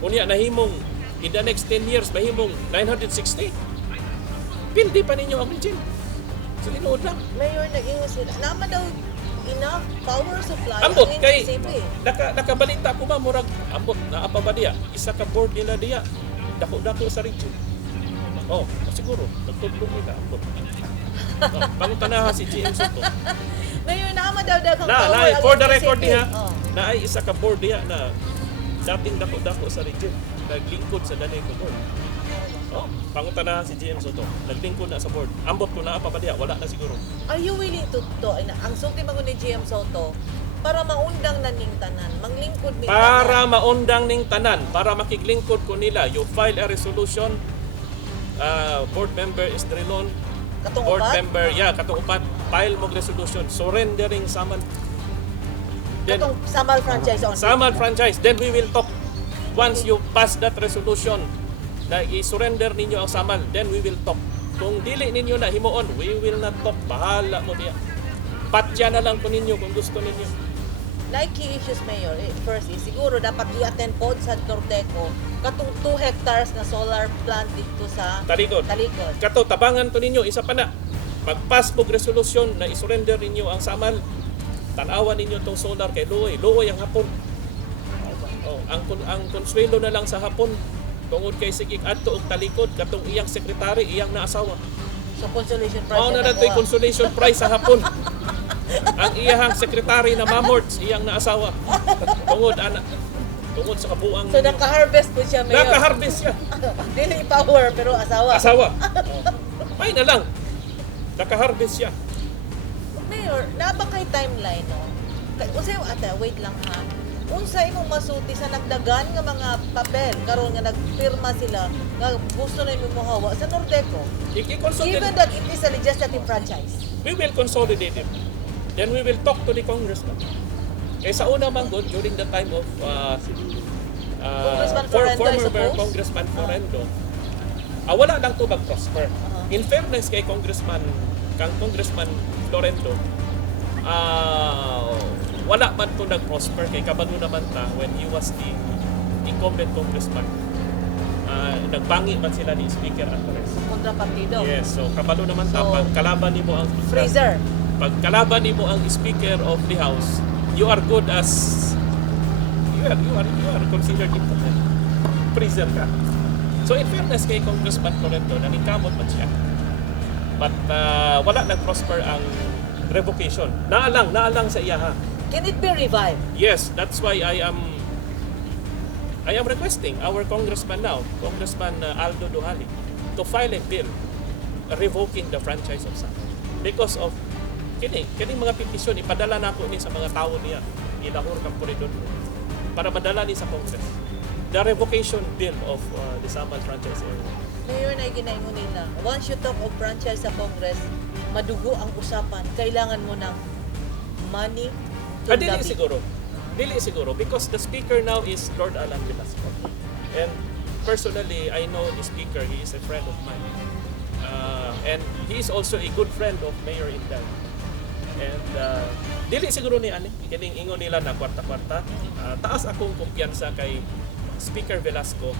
Unya nahimong in the next 10 years mahimong 960. Pildi pa ninyo ang region. So tinuod lang. Mayor, nag-ingo sila. Naman daw enough power supply. Ambot ang kay NCCP. nakabalita ko ba murag ambot na apa ba diya? Isa ka board nila diya. Dako-dako sa region. Oh, siguro nagtudlong nila ambot. Pangutanaha si GM Soto. Mayor, naman daw daghang Na, power. ang for the NCCP. record niya, Oh. na ay isa ka board diya na dating dako-dako sa region. Naglingkod sa Daneco board. Oh, pangutanaha si GM Soto. Naglingkod na sa board. Ambot ko na apa ba diya? Wala na siguro. Are you willing to ang sulti mo ni GM Soto para maundang na ning tanan, manglingkod mi Para maundang ning tanan, para makiglingkod ko nila, you file a resolution. Board member Estrelon, katong board upat? member, katong upat, file mo resolution, surrendering Samal. Then, Katong Samal franchise only. Samal franchise, then we will talk. Once you pass that resolution, na i-surrender ninyo ang Samal, then we will talk. Kung dili ninyo na himuon, we will not talk. Bahala mo diya. Patya na lang ko ninyo kung gusto ninyo. Like issues, Mayor. First is, siguro dapat i-attend po sa Nordeco katong 2 hectares na solar plant dito sa Talikod. Talikod. Kato, tabangan to ninyo, isa pa na. Pag-pass po resolution na isurrender ninyo ang Samal, tanawan ninyo tong solar kay Luoy. Luoy ang hapon. Oh, ang konsuelo na lang sa hapon, tungod kay Sigig adto og Talikod, katong iyang sekretary, iyang naasawa. So, consolation prize. Mao na ang natoy nakuha. consolation prize sa hapon. Ang iyahang sekretary na Mamorts, iyang naasawa. Tungod sa kabuang So, naka-harvest po siya, Mayor. naka-harvest siya. Dili power, pero asawa. Asawa. Ay na lang. Naka-harvest siya. Mayor, naba kay timeline, no? Unsay wait lang ha. Unsay imong masulti sa nagdagan nga mga papel karon nga nagpirma sila nga gusto na imong mohawa sa Nordeco. Even I-consolidate. that it is a legislative franchise. We will consolidate it. Then we will talk to the congressman. Eh sa una man good, during the time of Congressman Florendo, I former suppose? Congressman Florendo, wala lang to mag-prosper. In fairness kay Congressman Florendo, wala man to nag-prosper kay kabalo naman ta when he was the incumbent congressman. Nagbangi man sila ni Speaker Alvarez. Kontra partido. Yes, so kabalo naman ta So, pag kalaban nimo ang Freezer. pag kalaban nimo ang Speaker of the House, you are good as you are considered impotent. Freezer ka. So in fairness kay Congressman Florendo, naningkamot man siya. But wala nag-prosper ang revocation. Naalang sa iya ha. Can it be revived? Yes, that's why I am requesting our congressman now, Congressman Aldo Duhali, to file a bill revoking the franchise of SAC. Because of kining mga petisyon, ipadala na ko ni sa mga tao niya, ilahor kang puridon para madala ni sa Congress. The revocation bill of the Samal franchise area. Mayor, na ginaingon nila. Once you talk of franchise sa Congress, madugo ang usapan. Kailangan mo ng money to Dili lobby. siguro because the speaker now is Lord Alan Velasco. And personally, I know the speaker, he is a friend of mine. And he is also a good friend of Mayor Inday. And dili siguro ni ani kining ingon nila na kwarta-kwarta. Taas akong kumpiyansa kay Speaker Velasco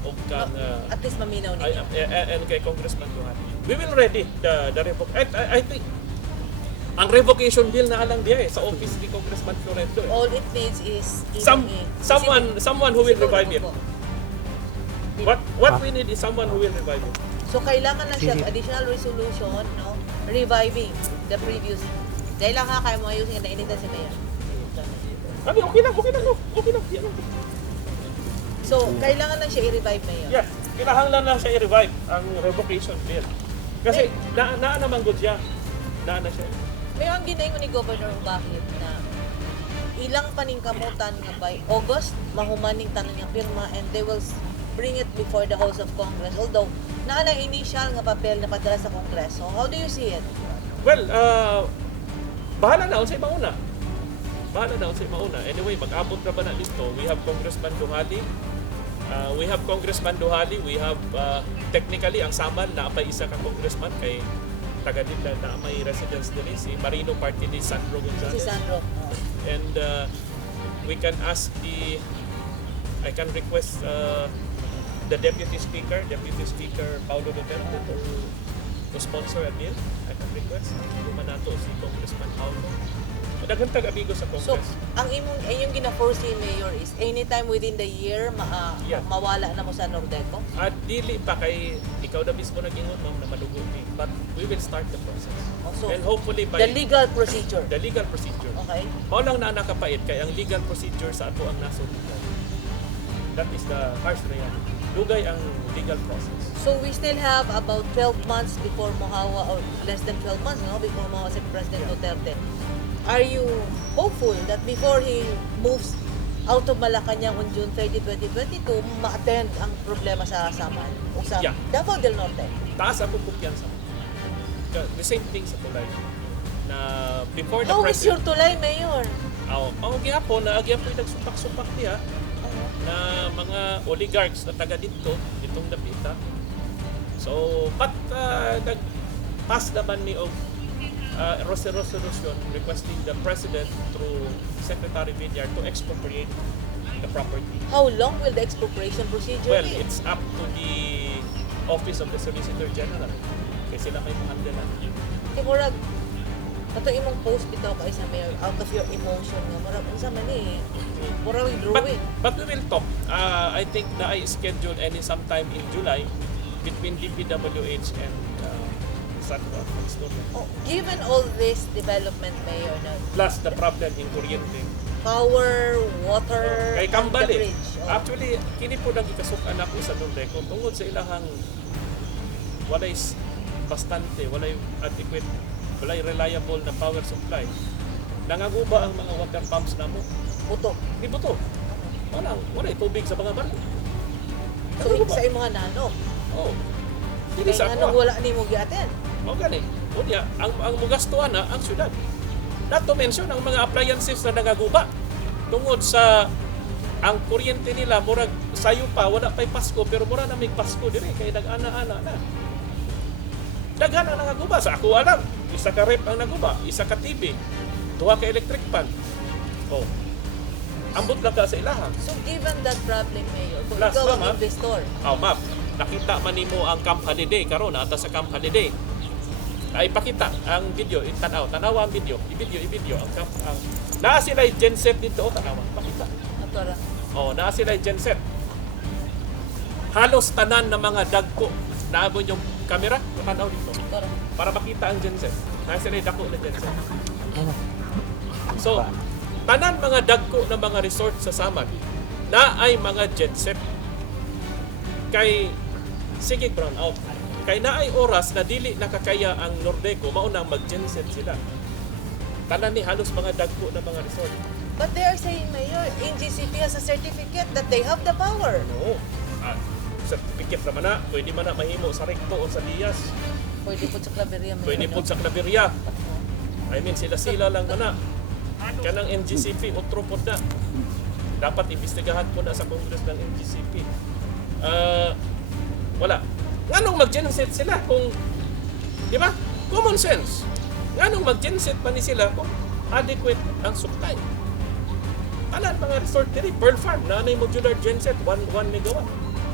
o kang At least maminaw ninyo. and kay Congressman Duhati. We will ready the I think ang revocation bill na alang diya sa office ni Congressman Florendo. All it needs is Someone who will revive it. What we need is someone who will revive it. So kailangan lang siya additional resolution, no? Reviving the previous. Dahil lang ha, kaya mo ayusin na initan si Mayor. Abi, okay lang. Yan lang. So, kailangan lang siya i-revive, Mayor. Yeah, kinahanglan lang siya i-revive ang revocation bill. Kasi naa naman good siya. Na siya. Mayor, ang ginayin mo ni Governor bakit na ilang paningkamutan nga by August mahumaning tanan nga pirma and they will bring it before the House of Congress. Although naa na initial nga papel na padala sa Kongreso. How do you see it? Well, bahala na sa mauna. Bahala na sa mauna. Anyway, mag-abot na ba na dito? We have Congressman Duhali. We have technically ang Samal na apay isa ka congressman kay taga dito na may residence dili si Marino Party ni Sandro Gonzales. Si Sandro. And we can ask I can request the Deputy Speaker Paulo Duterte to sponsor a bill. I can request. Lumanato si Congressman Paulo. Daghang tag-amigo sa So, Congress. ang inyong gina-foresee, Mayor, is anytime within the year, Yeah. mawala na mo sa Nordeco? At dili pa kay ikaw na mismo nag-ingon ma'am na malugo ni. But we will start the process. So, And hopefully by the legal procedure. the legal procedure. Okay? Mao lang na nakapait kay ang legal procedure sa ato ang nasod. That is the harsh reality. Dugay ang legal process. So, we still have about 12 months before Mohawa, or less than 12 months, no? Before Mohawa si President Duterte. Are you hopeful that before he moves out of Malacanang on June 30, 2022, ma-attend ang problema sa Samal o sa Yeah. Davao del Norte? Taas ako kumpiyansa. The same thing sa tulay. Na before the How is your president, tulay, Mayor? ang gihapon na agyapoy nagsupak-supak niya na mga oligarchs na taga dito, ditong Dapita. So, but nag-pass naman ni og resolution requesting the President through Secretary Villar to expropriate the property. How long will the expropriation procedure Well, be? it's up to the Office of the Solicitor General. Kasi sila may handle. Kaya murag, kato imong post bitaw ka isa, Mayor, out of your emotion nga, murag, unsa man eh, murag drawing. But we will talk. I think na I scheduled sometime in July between DPWH and Sandro. Oh, given all this development, Mayor, na Plus the problem in kuryente. power, water, Kay and the Kambali. bridge. Actually, kini po nang ikasukan ako sa Nordeco tungod sa ilahang walay bastante, walay adequate, walay reliable na power supply. Nangaguba ang mga water pumps namo. Buto. Di buto. Walay tubig sa mga baryo. So, sa imong nano. Oh. Dili Kaya sa nga ako. wala ni mo giaten. O gani. Unya, ang mugastuhan na ang syudad. Not to mention ang mga appliances na nagaguba. Tungod sa ang kuryente nila murag sayo pa wala pay Pasko pero mura na may Pasko diri kay nag-ana-ana na. Daghan ang nagaguba sa ako alam. Isa ka rep ang naguba, isa ka TV, duha ka electric fan. Oh. Ambot lang ka sa ilaha. So, given that problem, Mayor, kung Plus, ikaw ang ma'am, investor, Map, nakita man nimo ang Camp Holiday karon ata sa Camp Holiday. Ay pakita ang video, tanawa ang video, i-video ang Camp ang naa sila genset dito, tanawa, pakita. Atora, Naa sila genset. Halos tanan na mga dagko naabot yung camera, tanaw dito atora. para makita ang genset. Naa sila dako na genset. So, tanan mga dagko na mga resort sa Samar na ay mga genset. Kay sige brown out. Kay naay oras na dili nakakaya ang Nordeco mao nang mag-genset sila. Tanan ni halos mga dagko na mga resort. But they are saying, Mayor, NGCP has a certificate that they have the power. No. Certificate naman na, pwede man na mahimo sa Recto o sa Diaz. Pwede po sa Claveria, Mayor. Pwede po sa Claveria. I mean, sila lang man na. Kanang NGCP, utro po na. Dapat imbestigahan po na sa Congress ng NGCP. Wala. Nganong mag-genset sila kung, di ba? Common sense. Nganong mag-genset pa ni sila kung adequate ang supply. Anan mga resort diri, Pearl Farm, nanay modular genset, 1 megawatt.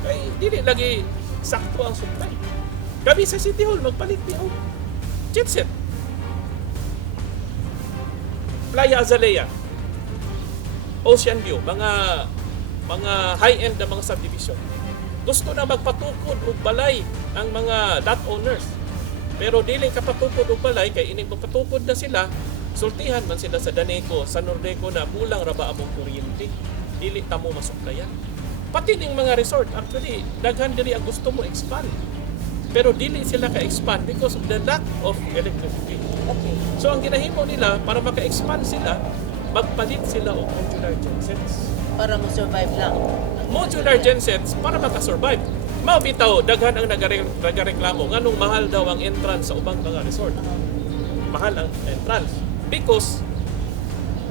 Kay dili lagi sakto ang supply. Gabi sa City Hall, magpalit niya og genset. Playa Azalea, Ocean View, mga high-end na mga subdivision. Gusto na magpatukod og balay ang mga lot owners. Pero dili kapatukod og balay kay ining magpatukod na sila, sultihan man sila sa Daneco, sa Nordeco na kulang ra ba among kuryente. Dili ta mo masuklayan. Pati ning mga resort actually daghan diri ang gusto mo expand. Pero dili sila ka-expand because of the lack of electricity. Okay. So ang ginahimo nila para maka-expand sila, magpalit sila og modular gensets. Para mo survive lang. Modular gensets para makasurvive. Mao bitaw daghan ang nagareklamo nganong mahal daw ang entrance sa ubang mga resort. Mahal ang entrance because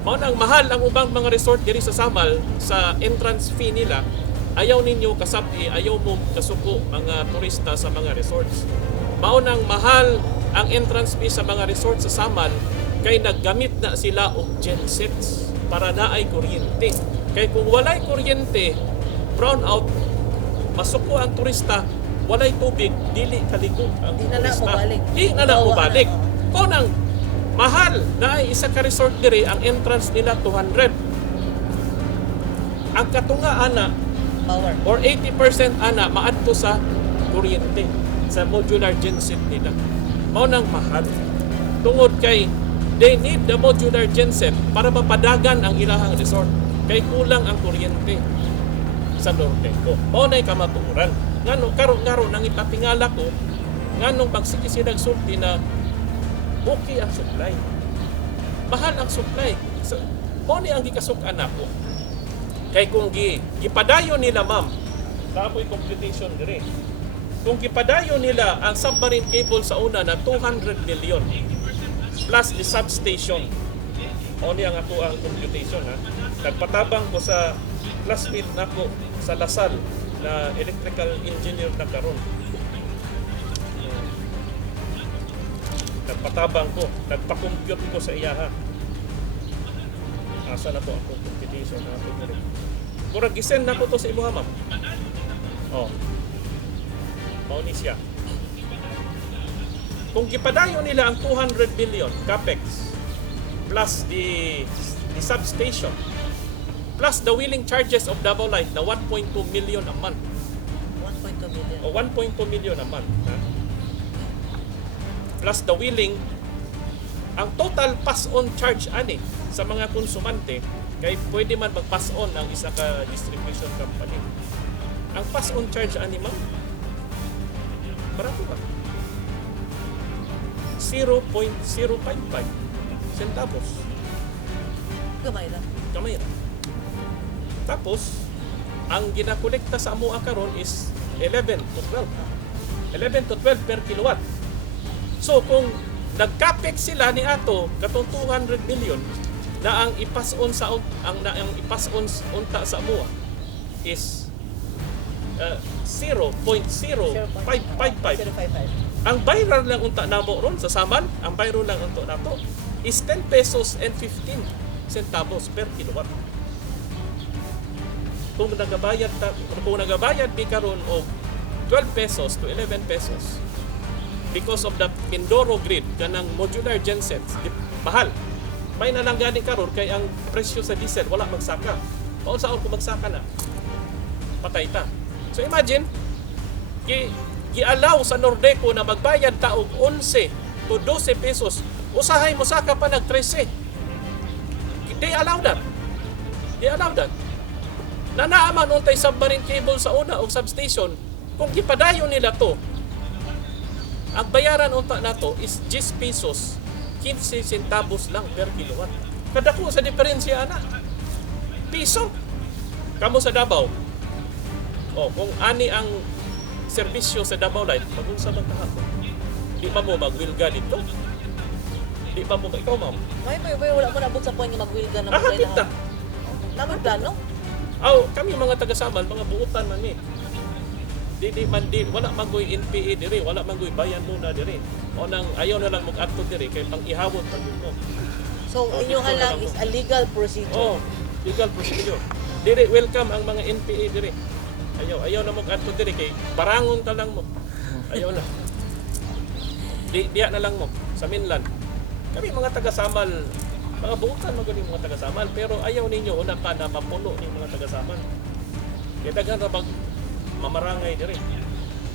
mao nang mahal ang ubang mga resort diri sa Samal sa entrance fee nila. Ayaw ninyo kasabi, ayaw mo kasuko mga turista sa mga resorts. Mao nang mahal ang entrance fee sa mga resort sa Samal kay naggamit na sila og gensets para naay kuryente. Kay kung walay kuryente, brown out, masuko ang turista, walay tubig, dili kaligo ang Di na na turista. mabalik. Di na na Bawa mabalik. na. Kung nang mahal na ay isa ka resort diri, ang entrance nila 200. Ang katunga ana Power. or 80% ana maadto sa kuryente sa modular genset nila. Mao nang mahal. Tungod kay they need the modular genset para mapadagan ang ilahang resort kay kulang ang kuryente sa Norteco. Mao nay kamatuoran. Ngano karon nang ipatingala ko nganong pagsige sila nagsulti na okay ang supply. Mahal ang supply. So, mao ni ang gikasuk-an nako. Kay kung gipadayon nila ma'am, kapoy computation dire. Kung gipadayon nila ang submarine cable sa una na 200 million plus the substation. O ni ang ako ang computation ha. Nagpatabang ko sa classmate nako sa Lasal na electrical engineer na karon. Nagpatabang ko, nagpa-compute ko sa iyaha. Asa na po ang computation na ako dire. Murag gisend na ko to sa imuha ma'am. Oh. Mao ni siya. Kung gipadayon nila ang 200 billion capex plus the substation plus the wheeling charges of Davao Light na 1.2 million a month 1.2 million. o 1.2 million a month ha? Plus the wheeling, ang total pass-on charge ani sa mga konsumante kay pwede man mag-pass on ang isa ka distribution company. Ang pass-on charge ani ma'am barato ba? 0.055 centavos. Gamay lang. Kamay ra. Tapos, ang ginakolekta sa amoa karon is 11 to 12. 11 to 12 per kilowatt. So, kung nag-capex sila ni ato katong 200 million na ang i-pass on sa ang i-pass on unta sa amoa is 0.0555. 0.55. Ang bayrar lang unta namo ron sa Samal, ang bayro lang unta nato is 10 pesos and 15 centavos per kilowatt. Kung nagabayad bi karon og 12 pesos to 11 pesos because of the Mindoro grid kanang modular gensets mahal. May na lang gani karon kay ang presyo sa diesel wala magsaka. Paun saon kung magsaka na patay ta. So imagine gi-allow sa Nordeco na magbayad ta og 11 to 12 pesos. Usahay mo saka pa nag 13. They allow that. They allow that. Na naaman untay submarine cable sa una o substation, kung gipadayon nila to, ang bayaran unta nato is 10 pesos, 15 centavos lang per kilowatt. Kadako sa diferensya ana. Piso. Kamo sa Davao. Oh, kung ani ang serbisyo sa Davao Light, mag-unsa man kahapon. Di pa mo magwilga dito. Di pa mo ikaw ma'am. May wala mo nabot sa point nga mag-wilga na Ah, kita. Naman plano? Aw, kami mga taga-Samal, mga buutan man ni. Di wala magoy NPA diri, wala magoy bayan muna diri. O nang ayaw na lang mag-adto diri kay pang ihawon pag mo. So, Oh, inyong dito na lang lang is mo. a legal procedure. Oh, legal procedure. Diri welcome ang mga NPA diri. Ayaw na mag-adto diri kay barangon ta lang mo. Ayaw na. Diya na lang mo sa mainland. Kami mga taga-Samal, mga buutan magaling mga taga-Samal, pero ayaw ninyo una pa na mapuno ni mga taga-Samal. Kaya daghan ra bag mamarangay diri.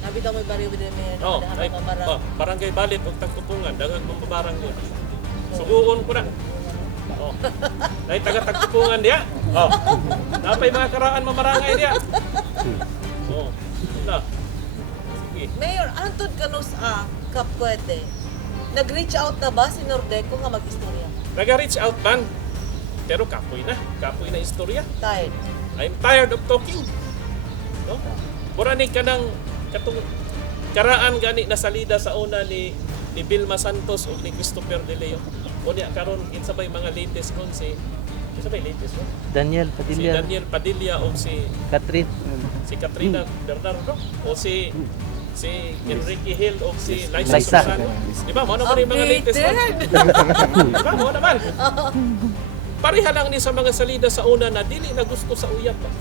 Nabitaw mo yung bariw din may Oh, ay, barangay Balit ug Tagkupungan, daghan kong mabarangay. Suguon ko na. Oh. Dahil taga-Tagkupungan diya. Oh. Napay mga karaan mamarangay diya. Oh. Na. Sige. Mayor, antod ka no sa kapwede. Nag-reach out na ba si Nordeco nga mag-istorya? Naga-reach out man. Pero kapoy na istorya. Tired. I'm tired of talking. No? Murani ka ng katong karaan gani na salida sa una ni Vilma Santos o ni Christopher De Leo. Unya karon kinsa bay mga latest nun si kinsa bay latest nun? Daniel Si Padilla, Daniel Padilla o si Catherine. Katrina Bernardo o si Enrique Hill o si Liza Liza. Susano. Di ba? Mo naman yung mga latest nun. Di ba? Mo naman. Pareha lang ni sa mga salida sa una na dili na gusto sa uyab pa.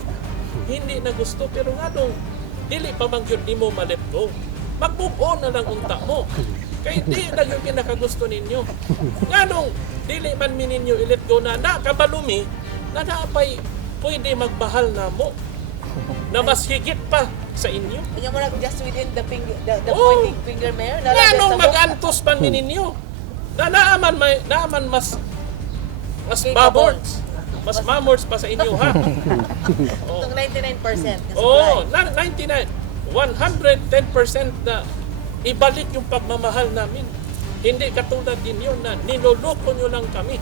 Hindi na gusto pero nga dong dili pa man yun di mo ma-let go. Mag-move on na lang unta mo. Kaya di na yung pinakagusto ninyo. Nga nung dili man mininyo i-let go na nakabalumi na napay pwede magmahal na mo na mas higit pa sa inyo. Kanya mo na just within the Oh. pointing finger, Mayor. Nga nung mag-antos pa ninyo na naaman mas Okay, babords. Mas mamors pa sa inyo, ha? Oh. Itong 99% na Oo, supply. 99, 110% na ibalik yung pagmamahal namin. Hindi katulad din yun na niloloko nyo lang kami.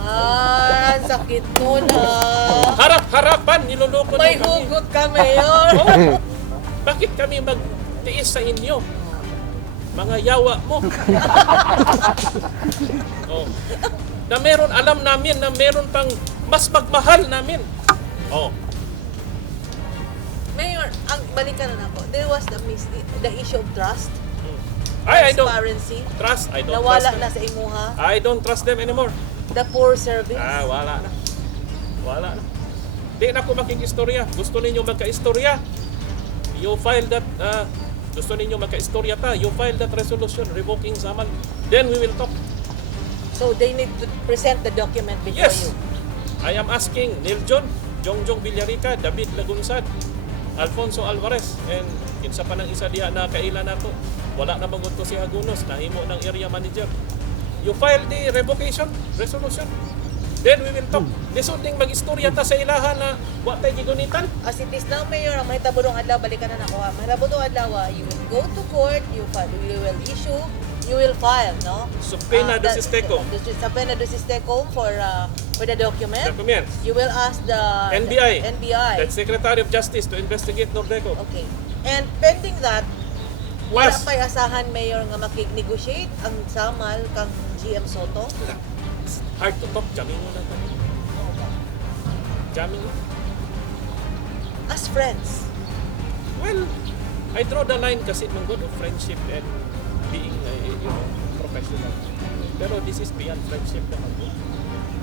Ah, sakit nun Harap-harapan, niloloko May nyo kami. hugot ka, Mayor. Oo. Bakit kami magtiis sa inyo? Mga yawa mo. Oh. Na meron, alam namin na meron pang mas magmahal namin. Oh. Mayor, ang balikan na ako. There was the issue of trust, I don't transparency. trust. I don't Nawala trust na them. sa imuha. I don't trust them anymore. The poor service. Wala na. Wala na. Di na ako makikistorya. Gusto ninyo magka-istorya? You file that, gusto ninyo magka-istorya ta, you file that resolution revoking Samal. Then we will talk. So they need to present the document before Yes. you. I am asking Neil John, Jongjong Villarica, David Lagunsad, Alfonso Alvarez, and kinsa pa ng isa diha na kailan nato. Wala na magunto si Agunos, nahimo ng area manager. You file the revocation resolution. Then we will talk. Lisod ding mag-istorya ta sa ilaha na wa tay gigunitan. As it is now, Mayor, ang mahitaburong adlaw, balikan na nako. Mahitaburong adlaw, you will go to court, you will file, no? Subpoena do Sisteco. Subpoena do Sisteco for the document. Documents. You will ask the NBI. NBI. The Secretary of Justice to investigate Nordeco. Okay. And pending that, wala Plus, pa'y asahan, Mayor, nga makig-negotiate ang Samal kang GM Soto. hard to talk. Jamming mo na kami. Jamming mo. As friends. Well, I draw the line kasi ng good of friendship and being professional. Pero this is beyond friendship naman.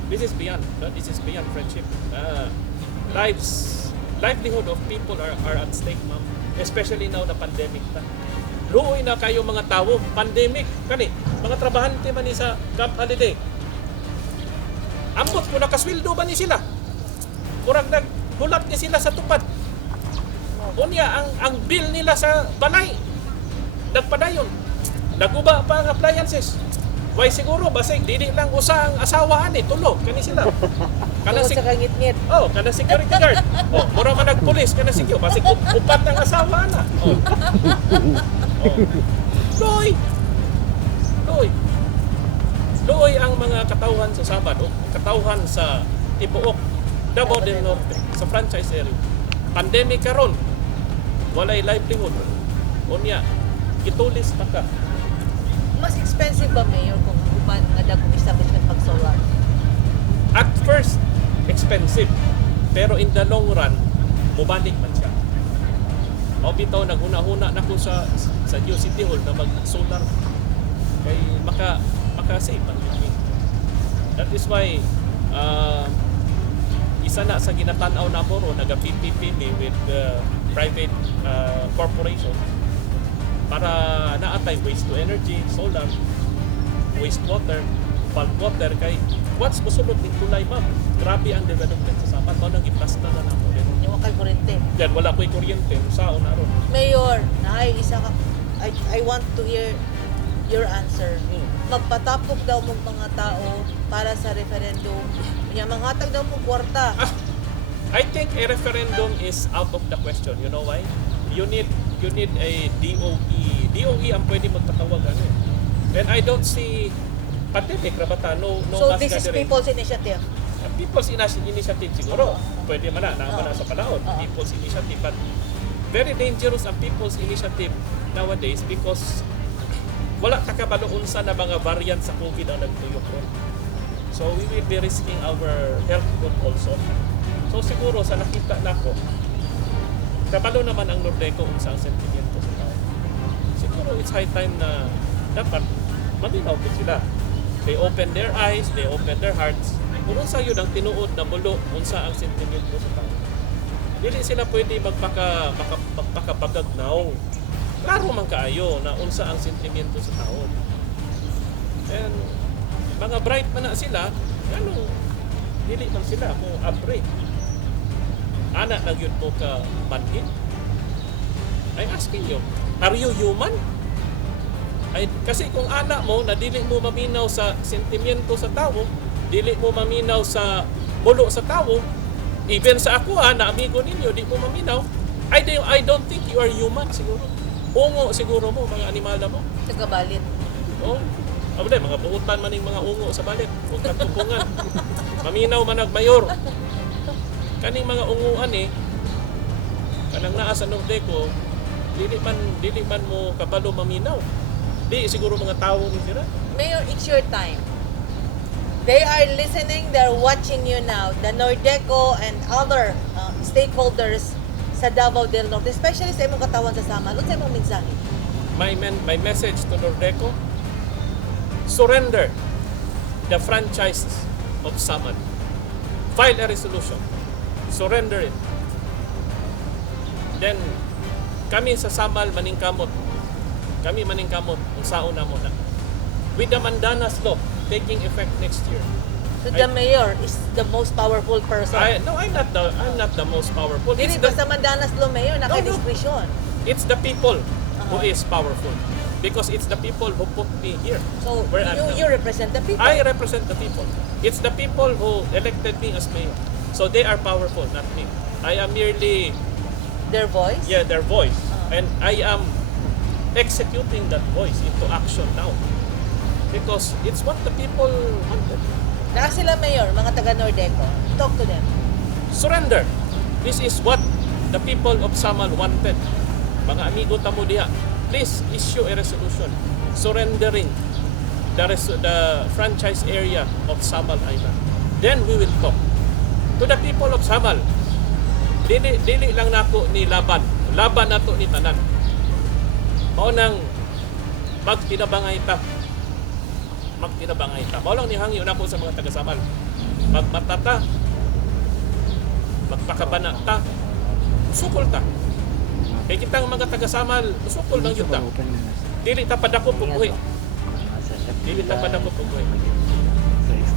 This is beyond. No? This is beyond friendship. Livelihood of people are at stake, ma'am. Especially now na pandemic na. Luoy na kayo mga tao. Pandemic. Kani, mga trabahante man ni sa Camp Holiday. Ambot ko nakasweldo ba ni sila? Murag naghulat ni sila sa tupad. Unya ang bill nila sa balay nagpadayon. Naguba pa ang appliances. Why siguro basig dili lang usa ang asawaan ni tulog kani sila. Kana Tungkol sa kangit-ngit. kana security guard. Mura man nagpulis kana sigyo basig upat ang asawa na. Loy ang mga katawhan sa Sabado, katawhan sa Tibuok, Davao del Norte, sa franchise area. Pandemic karon, walay livelihood. Unya, gitulis pa ka. Mas expensive ba, Mayor, kung uban nga dagong establishment pag solar? At first, expensive. Pero in the long run, mubalik man siya. O bitaw, naghuna-huna na ko sa New City Hall na mag-solar. Kay maka-save ang living. That is why, isa na sa ginatanaw na mo, naga-PPP with private corporation para naatay waste to energy, solar, wastewater, bulk water. Kay what's musulod ng tulay, ma'am? Grabe ang development sa Sapat. Mao nang giplasta na namo. Yung wakal kurente. Yan, wala ko'y kuryente. Saan na ron? Mayor, isa ka. I want to hear your answer. Magpatapok daw mo mga tao para sa referendum. Kanya manghatag daw mo kwarta. I think a referendum is out of the question. You know why? You need a DOE. DOE ang pwede magpatawag ano. And I don't see pandemic rabata no So mass this is gathering. people's initiative. People's Initiative siguro. Pwede man na sa panahon. People's Initiative. But very dangerous ang People's Initiative nowadays because wala kakabalo unsa na mga variant sa COVID ang nagtuyok ron. So we will be risking our health group also. So siguro sa nakita nako, kabalo naman ang Nordeco unsa ang sentimento sa tao. Siguro it's high time na dapat malinaw po sila. They open their eyes, they open their hearts. Kung unsa yun ang tinuod na mulo, unsa ang sentimento sa tao. Dili sila pwede magpakabagagnaw. Klaro man kaayo na unsa ang sentimento sa tao. And mga bright man na sila, dili man sila mo upgrade. Ana na yun mo ka manhid. I'm asking you, are you human? Kasi kung anak mo na dili mo maminaw sa sentimento sa tao, dili mo maminaw sa mulo sa tao, even sa ako na amigo ninyo, di mo maminaw, I don't think you are human siguro. Ungo siguro mo, mga animal na mo. Tagabalit. Oh, mga buutan man yung mga ungo sa balit. Huwag katupungan. Maminaw man nagmayor. Kaning mga unguan kanang naa sa Nordeco, dili man mo kabalo maminaw. Di siguro mga tao ni sila. Mayor, it's your time. They are listening, they're watching you now. The Nordeco and other stakeholders sa Davao del Norte, especially sa imong katawan sa Samal. Ano sa imong mensahe? My message to Nordeco, surrender the franchise of Samal. File a resolution. Surrender it. Then, kami sa Samal maningkamot. Kami maningkamot kung saon na muna. With the Mandanas Law taking effect next year. So the mayor is the most powerful person. I'm not the most powerful. Dili basta Mandanas Law mayor, naka-discretion. It's the people who is powerful. Because it's the people who put me here. So you represent the people. I represent the people. It's the people who elected me as mayor. So they are powerful, not me. I am merely their voice? Yeah, their voice. And I am executing that voice into action now. Because it's what the people wanted. Na sila mayor, mga taga Nordeco. Talk to them. Surrender. This is what the people of Samal wanted. Mga amigo tamo diha, please issue a resolution surrendering the franchise area of Samal Island. Then we will talk to the people of Samal. Dili lang nako ni laban nato ni tanan. Mao nang magtinabangay ta. Mao lang ni hangyo nako sa mga taga Samal. Magmatata. Magpakabana ta. Sukol ta. Kay kitang mga taga Samal, sukol lang yun ta. Dili ta padako puguhi.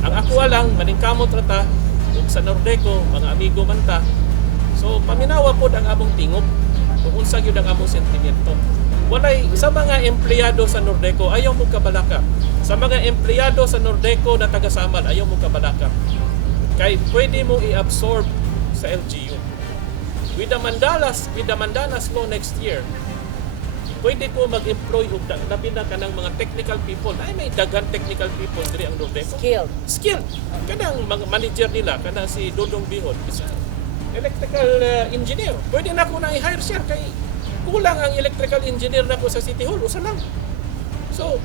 Ang ako lang maningkamot ra ta ug sa Nordeco mga amigo man ta. So paminawa pod ang among tingog kung unsa gyud ang among sentimento. Walay sa mga empleyado sa Nordeco ayaw mo kabalaka. Sa mga empleyado sa Nordeco na taga Samal ayaw mo kabalaka. Kay pwede mo i-absorb sa LGU. With the Mandanas Law next year, pwede ko mag-employ og labi na kanang mga technical people. Ay may dagan technical people diri ang Nordeco. Skilled. Kanang mga manager nila, kanang si Dodong Bihon, isa electrical engineer. Pwede na ko na i-hire siya kay kulang ang electrical engineer na ko sa City Hall. Usa lang. So,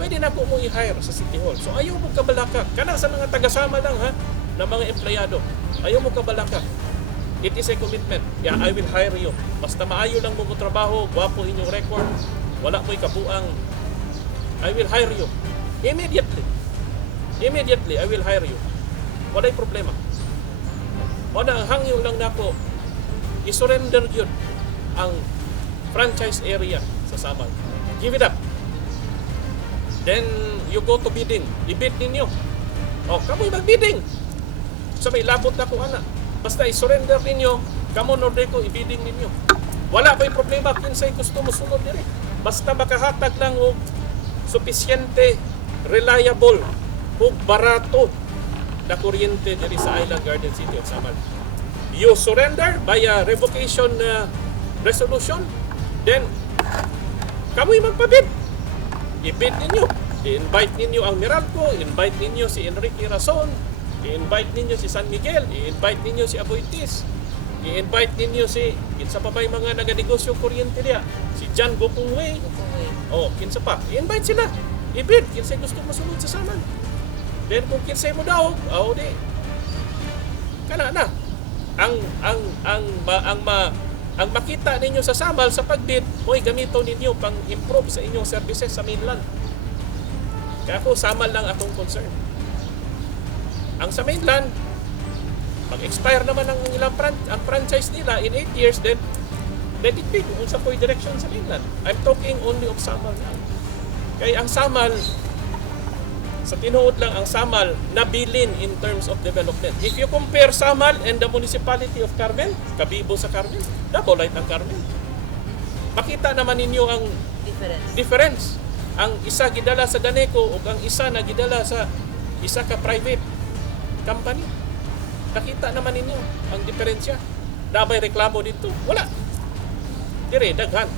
pwede na ko mo i-hire sa City Hall. So, ayaw mo kabalaka. Kanang sa mga taga-sama lang na mga empleyado. Ayaw mo kabalaka. It is a commitment. Yeah, I will hire you. Basta maayo lang mo trabaho, gwapo inyong record, wala mo'y kabuang, I will hire you. Immediately, I will hire you. Wala'y problema. O na, hangyo lang nako, i-surrender yun ang franchise area sa Samal. Give it up. Then, you go to bidding. I-bid ninyo. O, kamo'y mag-bidding. So, may labot na ko, anak. Basta i-surrender ninyo, kamo Nordeco, i-bidding ninyo. Wala ko'y problema kung sa'y gusto mo sunod nire. Basta makahatag lang o sufisyente, reliable, o barato na kuryente diri sa Island Garden City of Samal. You surrender via revocation resolution, then kamo'y magpabid. I-bid ninyo. I-invite ninyo ang Meralco, invite ninyo si Enrique Rason, I-invite ninyo si San Miguel, i-invite ninyo si Aboitiz, i-invite ninyo si, kinsa pa ba yung mga naganegosyo kuryente niya? Si John Gokongwei. Oh, kinsa pa? I-invite sila. I-bid, kinsa gusto masunod sa saman. Then kung kinsa mo daw, di. Kana na. Ang makita ninyo sa samal sa pagbid, mo'y gamito ninyo pang improve sa inyong services sa mainland. Kaya ako, samal lang akong concern. Ang sa mainland, mag-expire naman ang ilang ang franchise nila in 8 years, then let it be kung sa po'y direction sa mainland. I'm talking only of samal now. Kaya ang samal, sa tinuod lang ang samal, nabilin in terms of development. If you compare Samal and the municipality of Carmen, Kabibo sa Carmen, double light ang Carmen. Makita naman ninyo ang difference. Ang isa gidala sa Ganeco o ang isa na gidala sa isa ka private company. Nakita naman ninyo ang diferensya. Dabay reklamo dito? Wala. Dire daghan.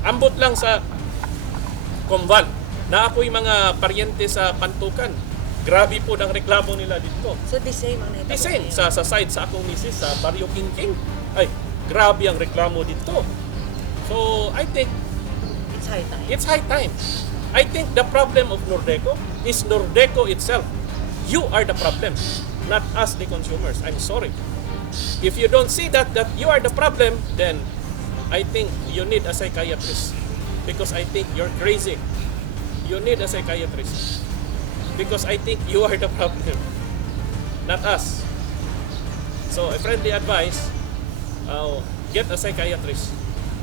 Ambot lang sa Combal. Na ako'y mga paryente sa Pantukan. Grabe po ang reklamo nila dito. So the same ang The same. Sa side sa akong misis sa Barrio King. Ay, grabe ang reklamo dito. So, I think it's high time. I think the problem of Nordeco is Nordeco itself. You are the problem, not us the consumers. I'm sorry. If you don't see that you are the problem, then I think you need a psychiatrist. Because I think you're crazy. You need a psychiatrist. Because I think you are the problem, not us. So, a friendly advice, get a psychiatrist.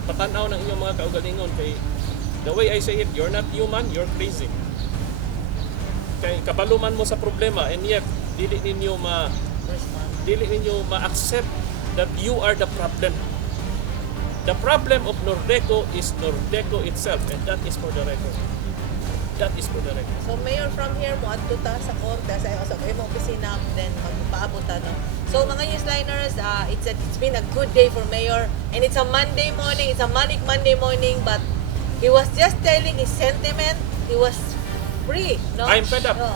Patanaw ng inyong mga kaugalingon kay the way I say it, you're not human, you're crazy. Kay kabaluman mo sa problema and yet dili ninyo ma-accept that you are the problem. The problem of Nordeco is Nordeco itself, and that is for the record. So Mayor, from here mo adto ta sa korte sa imong opisina, then magpaabot ta no. So mga newsliners, it's been a good day for Mayor, and it's a Monday morning. It's a manic Monday morning, but he was just telling his sentiment. He was free, no? I'm fed up. No.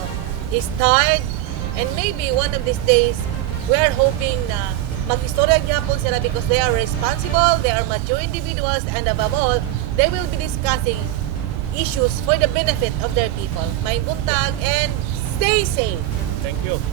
He's tired, and maybe one of these days we are hoping na mag-istorya gyapon sila because they are responsible, they are mature individuals, and above all, they will be discussing issues for the benefit of their people. May buntag and stay safe. Thank you.